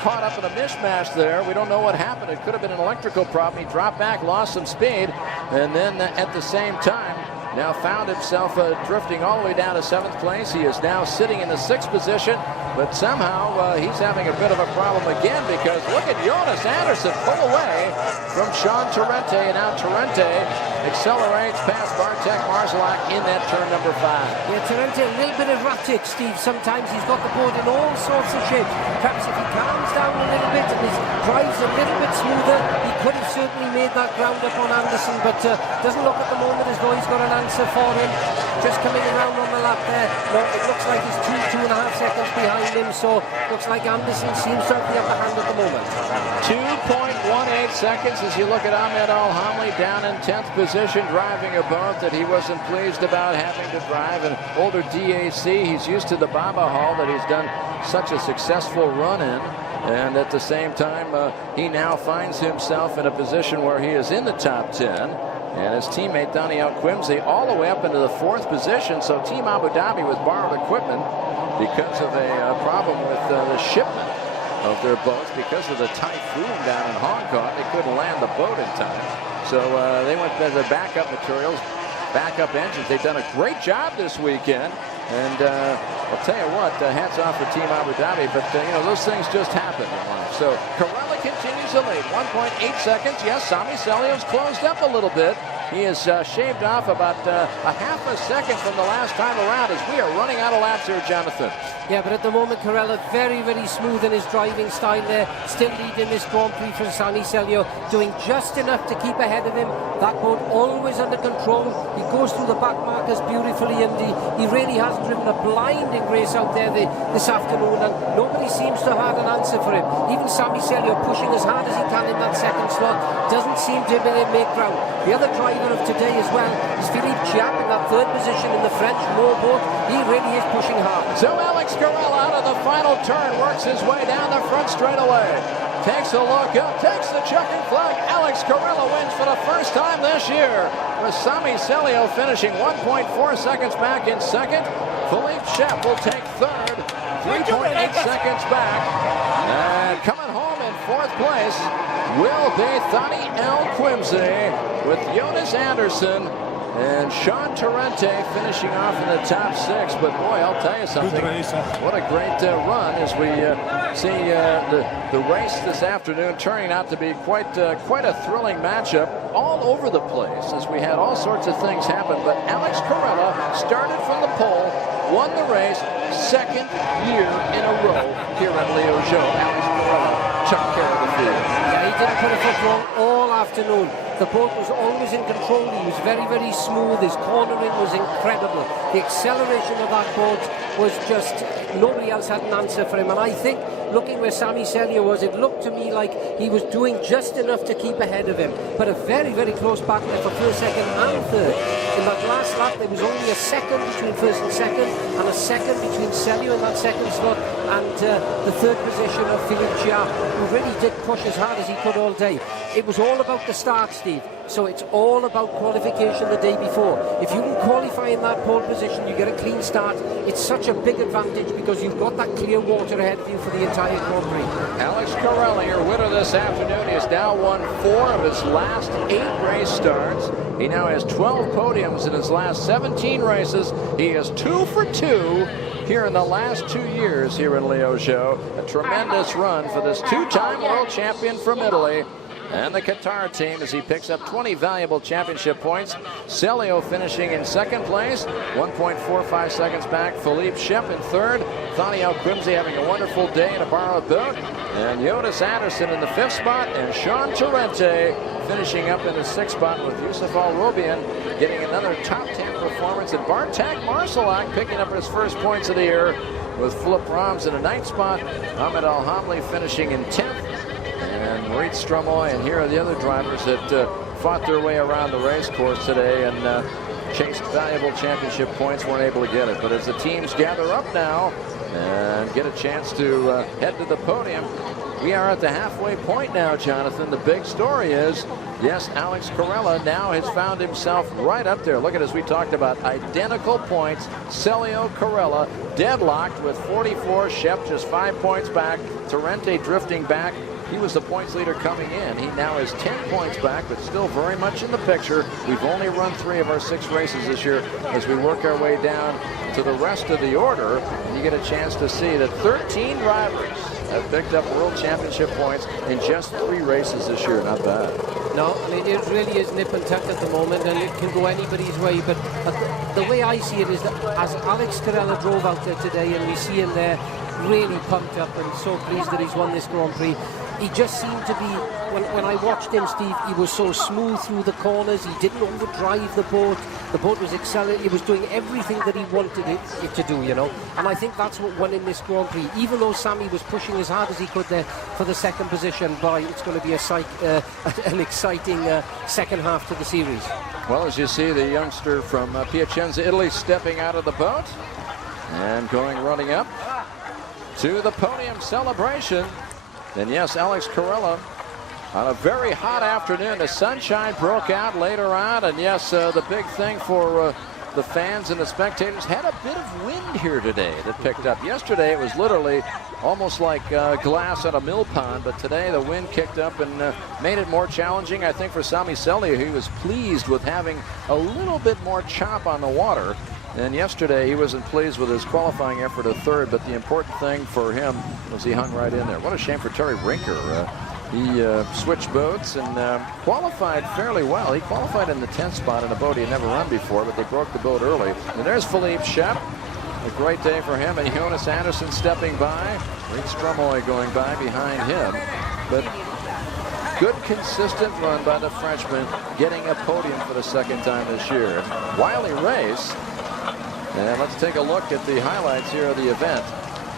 caught up in a mishmash there. We don't know what happened. It could have been an electrical problem. He dropped back, lost some speed, and then at the same time now found himself drifting all the way down to 7th place. He is now sitting in the 6th position, but somehow he's having a bit of a problem again because look at Jonas Anderson pull away from Sean Torrente, and now Torrente accelerates past Bartek Marsalak in that turn number 5. Yeah, Torrente a little bit erratic, Steve. Sometimes he's got the board in all sorts of shapes. Perhaps if he calms down a little bit and his drive's a little bit smoother, he could have certainly made that ground up on Anderson, but doesn't look at the moment as though he's got an answer for him. Just coming around on the lap there. No, it looks like he's 2.5 seconds behind him, so looks like Anderson seems to have the upper hand at the moment. 2.18 seconds as you look at Ahmed Al-Hamli down in 10th position, driving a boat that he wasn't pleased about having to drive. An older DAC, he's used to the Baba Hall that he's done such a successful run in. And at the same time, he now finds himself in a position where he is in the top 10. And his teammate Daniel Quimsey all the way up into the 4th position. So Team Abu Dhabi with borrowed equipment because of a problem with the shipment of their boats because of the typhoon down in Hong Kong. They couldn't land the boat in time. So they went to their backup materials, backup engines. They've done a great job this weekend. And I'll tell you what, hats off for Team Abu Dhabi, but you know, those things just happen in life. So Carella continues to lead, 1.8 seconds. Yes, Sami Celio's closed up a little bit. He has shaved off about a half a second from the last time around as we are running out of laps here, Jonathan. Yeah, but at the moment, Carella very, very smooth in his driving style there. Still leading this Grand Prix for Sami Celio, doing just enough to keep ahead of him. That boat always under control. He goes through the back markers beautifully, and he really has driven a blinding race out there this afternoon, and nobody seems to have had an answer for him. Even Sami Celio pushing as hard as he can in that second slot, doesn't seem to be able to make ground. The other driver of today as well is Philippe Chiap in that 3rd position in the French rowboat. He really is pushing hard. So Alex Carella out of the final turn works his way down the front straightaway. Takes a look up, takes the checkered flag. Alex Carella wins for the first time this year, with Sami Celio finishing 1.4 seconds back in 2nd. Philippe Shep will take 3rd, 3.8 seconds back. And coming home in 4th place will be Thani El Quimsey, with Jonas Anderson and Sean Torrente finishing off in the top 6. But boy, I'll tell you something. What a great run as we see the race this afternoon turning out to be quite a thrilling matchup all over the place as we had all sorts of things happen. But Alex Carella started from the pole, won the race, 2nd year in a row here at Liuzhou. Alex Carella took care of the field. Yeah, he didn't put a foot wrong all afternoon. The boat was always in control. He was very, very smooth. His cornering was incredible. The acceleration of that boat was just, nobody else had an answer for him. And I think, looking where Sami Celio was, it looked to me like he was doing just enough to keep ahead of him. But a very, very close battle for 1st, 2nd and 3rd. In that last that, there was only a second between first and second, and a second between Celio in that second slot, and the third position of Philippe Gia, who really did push as hard as he could all day. It was all about the start, Steve. So it's all about qualification the day before. If you can qualify in that pole position, you get a clean start. It's such a big advantage because you've got that clear water ahead of you for the entire Grand Prix. Alex Corella, your winner this afternoon. He has now won 4 of his last 8 race starts. He now has 12 podiums in his last 17 races. He is 2 for 2 here in the last 2 years here in Liuzhou. A tremendous run for this 2-time world champion from Italy. And the Qatar team as he picks up 20 valuable championship points. Celio finishing in second place, 1.45 seconds back. Philippe Shep in third. Thaniel Quimsey having a wonderful day in a borrowed boat. And Jonas Anderson in the 5th spot. And Sean Torrente finishing up in the 6th spot with Yusuf Al-Robian getting another top 10 performance. And Bartek Marsalak picking up his first points of the year with Philip Rams in the 9th spot. Ahmed Al-Hamli finishing in 10th. And Maurice Stromoy, and here are the other drivers that fought their way around the race course today and chased valuable championship points, weren't able to get it. But as the teams gather up now and get a chance to head to the podium, we are at the halfway point now, Jonathan. The big story is, yes, Alex Corella now has found himself right up there. Look at, as we talked about, identical points. Celio Corella deadlocked with 44. Shep just 5 points back. Torrente drifting back. He was the points leader coming in. He now is 10 points back, but still very much in the picture. We've only run 3 of our 6 races this year as we work our way down to the rest of the order. And you get a chance to see that 13 drivers have picked up world championship points in just 3 races this year. Not bad. No, I mean, it really is nip and tuck at the moment, and it can go anybody's way. But the way I see it is that as Alex Corella drove out there today, and we see him there really pumped up and so pleased that he's won this Grand Prix. He just seemed to be, when I watched him, Steve, he was so smooth through the corners. He didn't overdrive the boat. The boat was accelerating. He was doing everything that he wanted it to do, you know. And I think that's what won in this Grand Prix. Even though Sammy was pushing as hard as he could there for the second position, boy, it's going to be an exciting second half to the series. Well, as you see, the youngster from Piacenza, Italy, stepping out of the boat and running up to the podium celebration. And yes, Alex Corella, on a very hot afternoon, the sunshine broke out later on. And yes, the big thing for the fans and the spectators, had a bit of wind here today that picked up. Yesterday, it was literally almost like glass at a mill pond. But today, the wind kicked up and made it more challenging, I think, for Sami Celio. He was pleased with having a little bit more chop on the water. And yesterday, he wasn't pleased with his qualifying effort of third, but the important thing for him was he hung right in there. What a shame for Terry Rinker. He switched boats and qualified fairly well. He qualified in the 10th spot in a boat he had never run before, but they broke the boat early. And there's Philippe Shep. A great day for him. And Jonas Anderson stepping by. Reed Stromoy going by behind him. But good, consistent run by the Frenchman, getting a podium for the second time this year. Wily race. And let's take a look at the highlights here of the event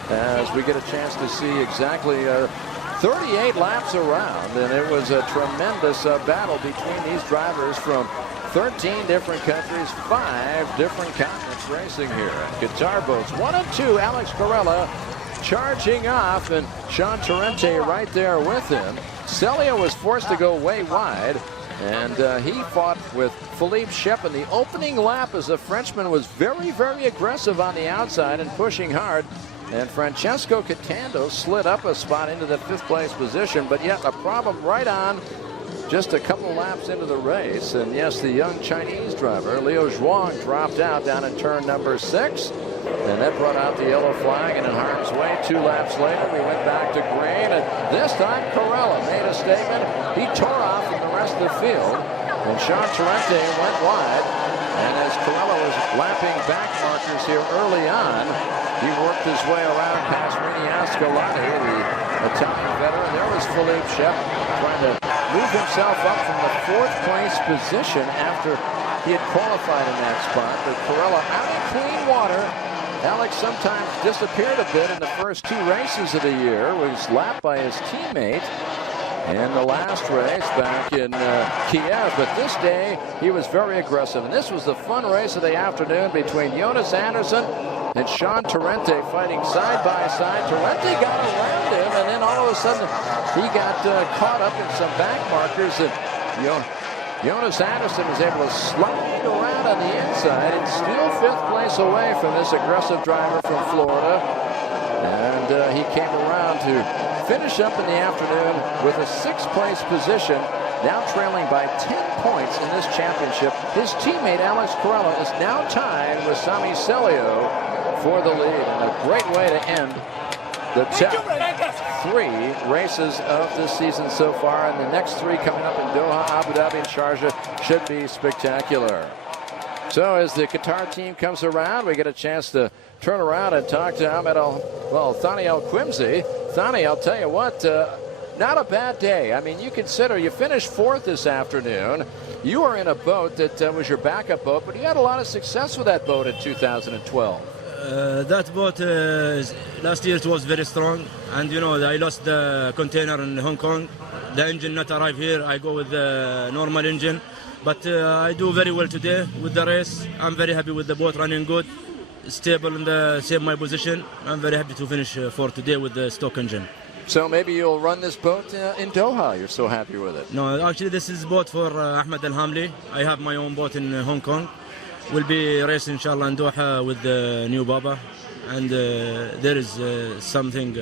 as we get a chance to see exactly 38 laps around. And it was a tremendous battle between these drivers from 13 different countries, 5 different continents racing here. Guitar boats 1 and 2. Alex Corella charging off, and Sean Torrente right there with him. Celio was forced to go way wide. And he fought with Philippe Shep in the opening lap as the Frenchman was very, very aggressive on the outside and pushing hard. And Francesco Catando slid up a spot into the 5th place position, but yet a problem right on just a couple laps into the race. And yes, the young Chinese driver, Liuzhou, dropped out down in turn number 6. And that brought out the yellow flag, and in harm's way 2 laps later, we went back to green. And this time, Corella made a statement. He tore off from the rest of the field, and Sean Torrente went wide. And as Corella was lapping back markers here early on, he worked his way around past Rini Ascolati, the Italian veteran. There was Philippe Shep trying to move himself up from the 4th place position after he had qualified in that spot. But Corella out in clean water. Alex sometimes disappeared a bit in the first 2 races of the year, was lapped by his teammate. in the last race back in Kiev, but this day he was very aggressive. And this was the fun race of the afternoon between Jonas Andersson and Sean Torrente fighting side by side. Torrente got around him, and then all of a sudden he got caught up in some back markers, and Jonas Andersson was able to slide around on the inside and steal 5th place away from this aggressive driver from Florida. And he came around to finish up in the afternoon with a 6th place position, now trailing by 10 points in this championship. His teammate Alex Corella is now tied with Sami Celio for the lead, and a great way to end the top 3 races of this season so far, and the next 3 coming up in Doha, Abu Dhabi, and Sharjah should be spectacular. So as the Qatar team comes around, we get a chance to turn around and talk to Thani El-Quimsi. Thani, I'll tell you what, not a bad day. I mean, you consider you finished 4th this afternoon. You were in a boat that was your backup boat, but you had a lot of success with that boat in 2012. That boat last year it was very strong, and you know I lost the container in Hong Kong. The engine not arrive here. I go with the normal engine, but I do very well today with the race. I'm very happy with the boat running good, stable in the same my position. I'm very happy to finish for today with the stock engine. So maybe you'll run this boat in Doha. You're so happy with it. No, actually this is boat for Ahmed Al Hamli. I have my own boat in Hong Kong. We'll be racing inshallah in Doha with the new Baba, and there is something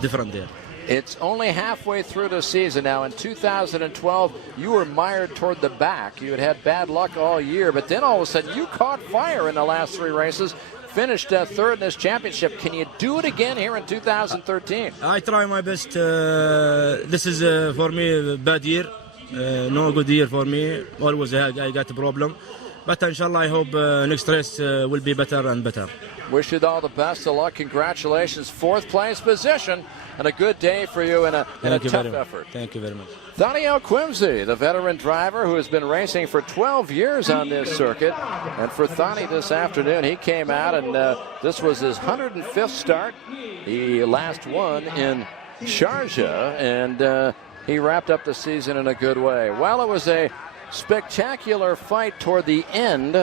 different there. It's only halfway through the season now. In 2012, you were mired toward the back. You had bad luck all year, but then all of a sudden you caught fire in the last 3 races, finished 3rd in this championship. Can you do it again here in 2013? I try my best. This is for me a bad year, no good year for me. Always I got a problem. But inshallah, I hope next race will be better and better. Wish you all the best of luck. Congratulations. 4th place position and a good day for you and a tough effort. Thank you very much. Thani El-Quimsi, the veteran driver who has been racing for 12 years on this circuit. And for Thani this afternoon, he came out and this was his 105th start. He last won in Sharjah, and he wrapped up the season in a good way. Well, it was a spectacular fight toward the end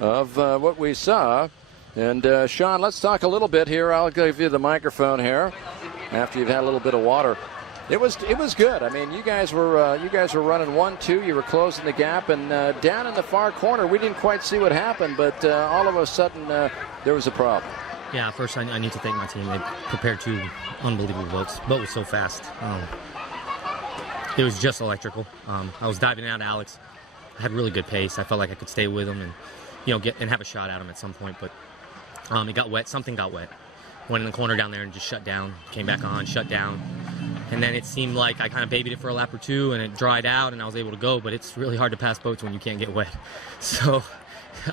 of what we saw. And Sean, let's talk a little bit here. I'll give you the microphone here after you've had a little bit of water. It was good. I mean, you guys were running 1-2. You were closing the gap, and down in the far corner, we didn't quite see what happened, but all of a sudden there was a problem. Yeah, first I need to thank my team. They prepared 2 unbelievable boats. The boat was so fast. It was just electrical. I was diving out Alex. I had really good pace. I felt like I could stay with him and, you know, get and have a shot at him at some point. But it got wet. Something got wet. Went in the corner down there and just shut down. Came back on, shut down. And then it seemed like I kind of babied it for a lap or 2, and it dried out, and I was able to go. But it's really hard to pass boats when you can't get wet. So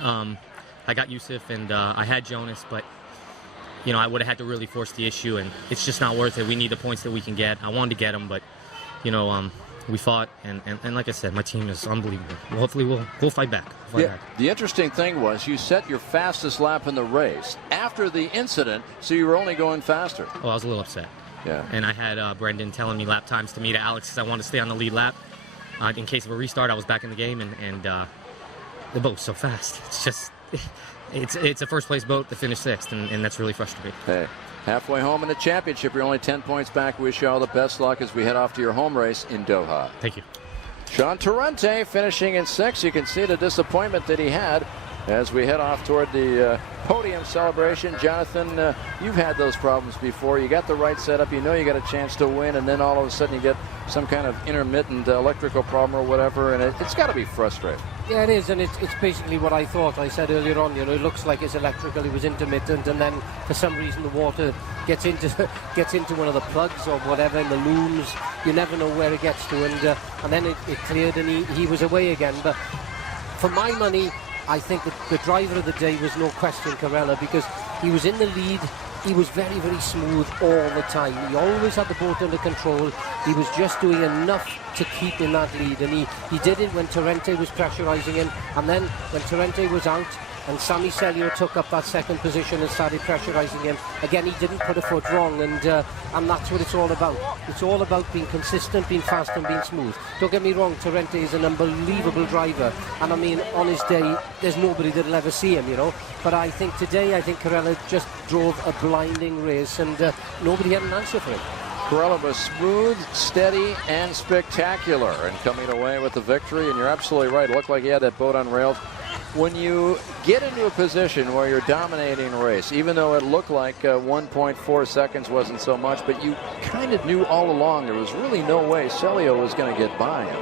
I got Yusuf, and I had Jonas, but you know I would have had to really force the issue, and it's just not worth it. We need the points that we can get. I wanted to get them, but you know, we fought, and like I said, my team is unbelievable. Well, hopefully we'll fight back. The interesting thing was you set your fastest lap in the race after the incident, so you were only going faster. Oh, I was a little upset. Yeah. And I had Brendan telling me lap times to me to Alex because I wanted to stay on the lead lap. In case of a restart, I was back in the game, and the boat's so fast. It's just, it's a first place boat to finish 6th, and that's really frustrating. Hey. Halfway home in the championship, you're only 10 points back. Wish you all the best luck as we head off to your home race in Doha. Thank you. Sean Torrente finishing in 6th. You can see the disappointment that he had as we head off toward the podium celebration. Jonathan, you've had those problems before. You got the right setup. You know you got a chance to win, and then all of a sudden you get some kind of intermittent electrical problem or whatever, and it's got to be frustrating. Yeah, it is, and it's basically what I thought. I said earlier on, you know, it looks like it's electrical, it was intermittent, and then for some reason the water gets into one of the plugs or whatever in the looms. You never know where it gets to, and then it cleared, and he was away again. But for my money, I think that the driver of the day was no question Corella, because he was in the lead. He was very, very smooth all the time. He always had the boat under control. He was just doing enough to keep in that lead, and he did it when Torrente was pressurising him, and then when Torrente was out, and Sami Selio took up that second position and started pressurising him. Again, he didn't put a foot wrong, and that's what it's all about. It's all about being consistent, being fast and being smooth. Don't get me wrong, Torrente is an unbelievable driver, and I mean, on his day, there's nobody that'll ever see him, you know. But I think today, Carella just drove a blinding race, and nobody had an answer for it. Carella was smooth, steady, and spectacular, and coming away with the victory. And you're absolutely right. It looked like he had that boat on rails. When you get into a position where you're dominating a race, even though it looked like 1.4 seconds wasn't so much, but you kind of knew all along there was really no way Selio was going to get by him.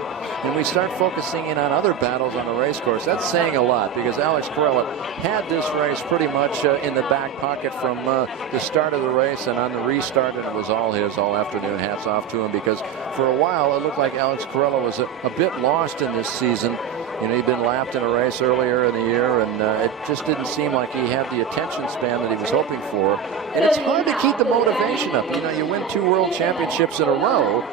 And we start focusing in on other battles on the race course. That's saying a lot, because Alex Carella had this race pretty much in the back pocket from the start of the race, and on the restart, and it was all his all afternoon. Hats off to him, because for a while it looked like Alex Carella was a bit lost in this season. You know, he'd been lapped in a race earlier in the year, and it just didn't seem like he had the attention span that he was hoping for. And it's hard to keep the motivation up. You know, you win 2 world championships in a row.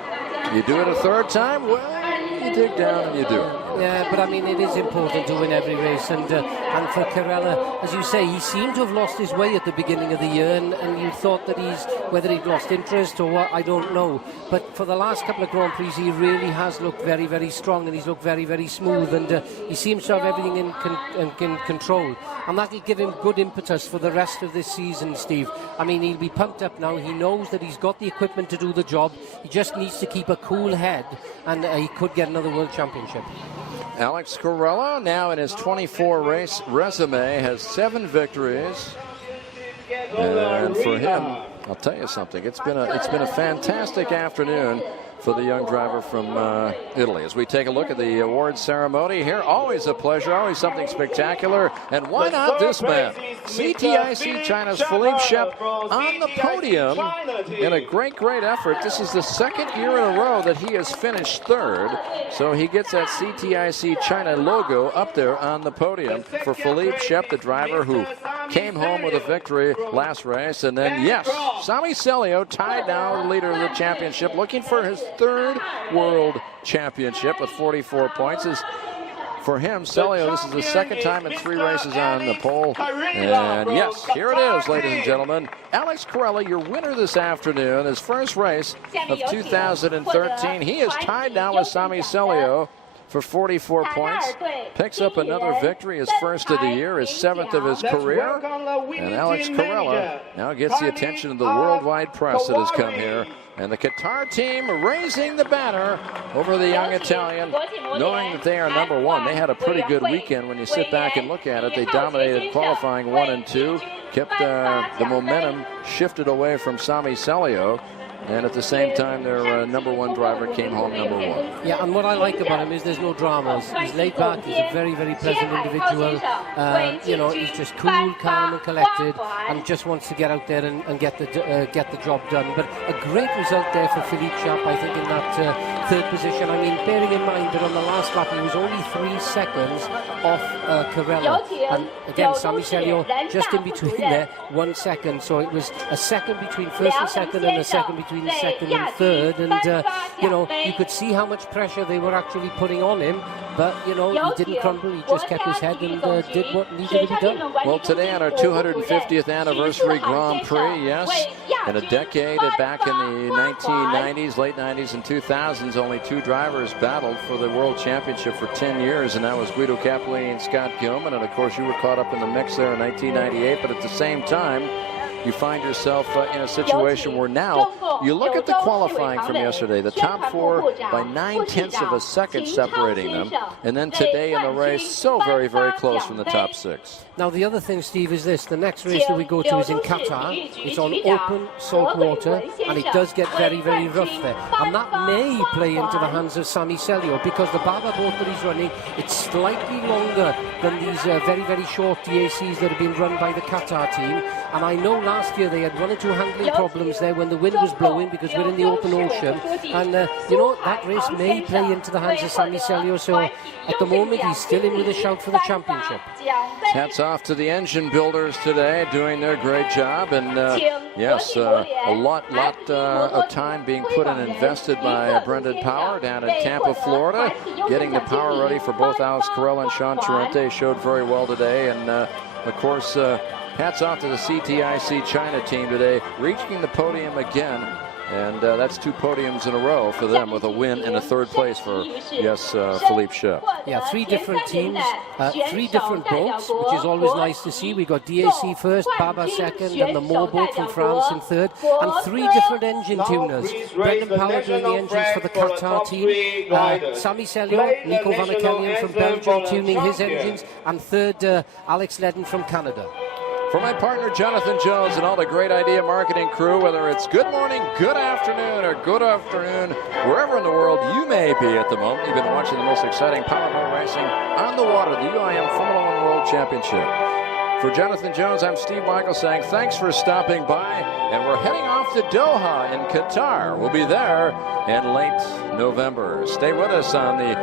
You do it a third time, well, you dig down and you do it. Yeah, but I mean, it is important to win every race, and for Carella, as you say, he seemed to have lost his way at the beginning of the year, and you thought that whether he'd lost interest or what, I don't know. But for the last couple of Grand Prix, he really has looked very, very strong, and he's looked very, very smooth, and he seems to have everything in control, and that'll give him good impetus for the rest of this season, Steve. I mean, he'll be pumped up now. He knows that he's got the equipment to do the job. He just needs to keep a cool head, and he could get another World Championship. Alex Carella, now in his 24 race resume, has 7 victories. And for him, I'll tell you something, it's been a fantastic afternoon for the young driver from Italy. As we take a look at the awards ceremony here, always a pleasure, always something spectacular. And why not this man? CTIC China's Philippe Shep on the podium in a great, great effort. This is the 2nd year in a row that he has finished 3rd. So he gets that CTIC China logo up there on the podium for Philippe Shep, the driver who came home with a victory last race. And then, yes, Sami Selio tied now the leader of the championship, looking for his 3rd World Championship with 44 points. For him, Selio, this is the 2nd time in 3 races on the pole. And yes, here it is, ladies and gentlemen. Alex Carella, your winner this afternoon, his first race of 2013. He is tied now with Sami Selio for 44 points. Picks up another victory, his first of the year, his 7th of his career. And Alex Carella now gets the attention of the worldwide press that has come here. And the Qatar team raising the banner over the young Italian, knowing that they are number 1. They had a pretty good weekend when you sit back and look at it. They dominated qualifying 1 and 2, kept the momentum shifted away from Sami Selio. And at the same time, their number 1 driver came home number 1. Yeah, and what I like about him is there's no dramas. He's laid back. He's a very, very pleasant individual. You know, he's just cool, calm, and collected, and just wants to get out there and get the job done. But a great result there for Philippe Shep, I think, in that 3rd position. I mean, bearing in mind that on the last lap he was only 3 seconds off Carella, and again, Sami Selio just in between there, 1 second. So it was a second between 1st and 2nd, and a second between 2nd and 3rd, and you know, you could see how much pressure they were actually putting on him, but you know, he didn't crumble. He just kept his head and did what needed to be done. Well, today on our 250th anniversary Grand Prix, yes, in a decade back in the 1990s, late 90s and 2000s, only 2 drivers battled for the World Championship for 10 years, and that was Guido Cappellini and Scott Gilman. And of course, you were caught up in the mix there in 1998, but at the same time, you find yourself in a situation where now you look at the qualifying from yesterday, the top 4 by 9/10 of a second separating them, and then today in the race, so very, very close from the top 6. Now the other thing, Steve, is this: the next race that we go to is in Qatar. It's on open salt water, and it does get very, very rough there, and that may play into the hands of Sami Selio, because the Baba boat that he's running, it's slightly longer than these very, very short DACs that have been run by the Qatar team. And I know last year they had 1 or 2 handling problems there when the wind was blowing, because we're in the open ocean. And, that race may play into the hands of Sammy Selio. So at the moment, he's still in with a shout for the championship. Hats off to the engine builders today, doing their great job. And yes, a lot of time being put and invested by Brendan Power down in Tampa, Florida, getting the power ready for both Alex Carrella and Sean Torrente. Showed very well today. And of course, hats off to the CTIC China team today, reaching the podium again. And that's 2 podiums in a row for them, with a win and a 3rd place for, Philippe Shep. Yeah, 3 different teams, 3 different boats, which is always nice to see. We got DAC first, Baba second, and the Moore boat from France in 3rd. And 3 different engine tuners. Brendan Power doing the engines for the Qatar team. Sammy Selio, Nico Van der Kelly from Belgium tuning his engines. And 3rd, Alex Ledden from Canada. For my partner Jonathan Jones and all the Great Idea marketing crew, whether it's good morning, good afternoon, or good afternoon, wherever in the world you may be at the moment, you've been watching the most exciting powerboat racing on the water, the UIM Formula One World Championship. For Jonathan Jones, I'm Steve Michael saying thanks for stopping by, and we're heading off to Doha in Qatar. We'll be there in late November. Stay with us on the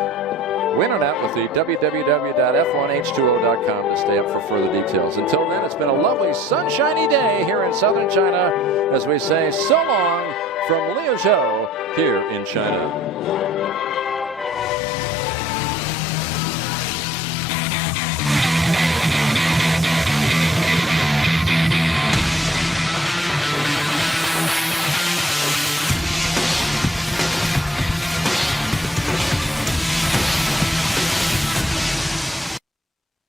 Winternet with the www.f1h2o.com to stay up for further details. Until then, it's been a lovely sunshiny day here in southern China as we say so long from Liuzhou here in China.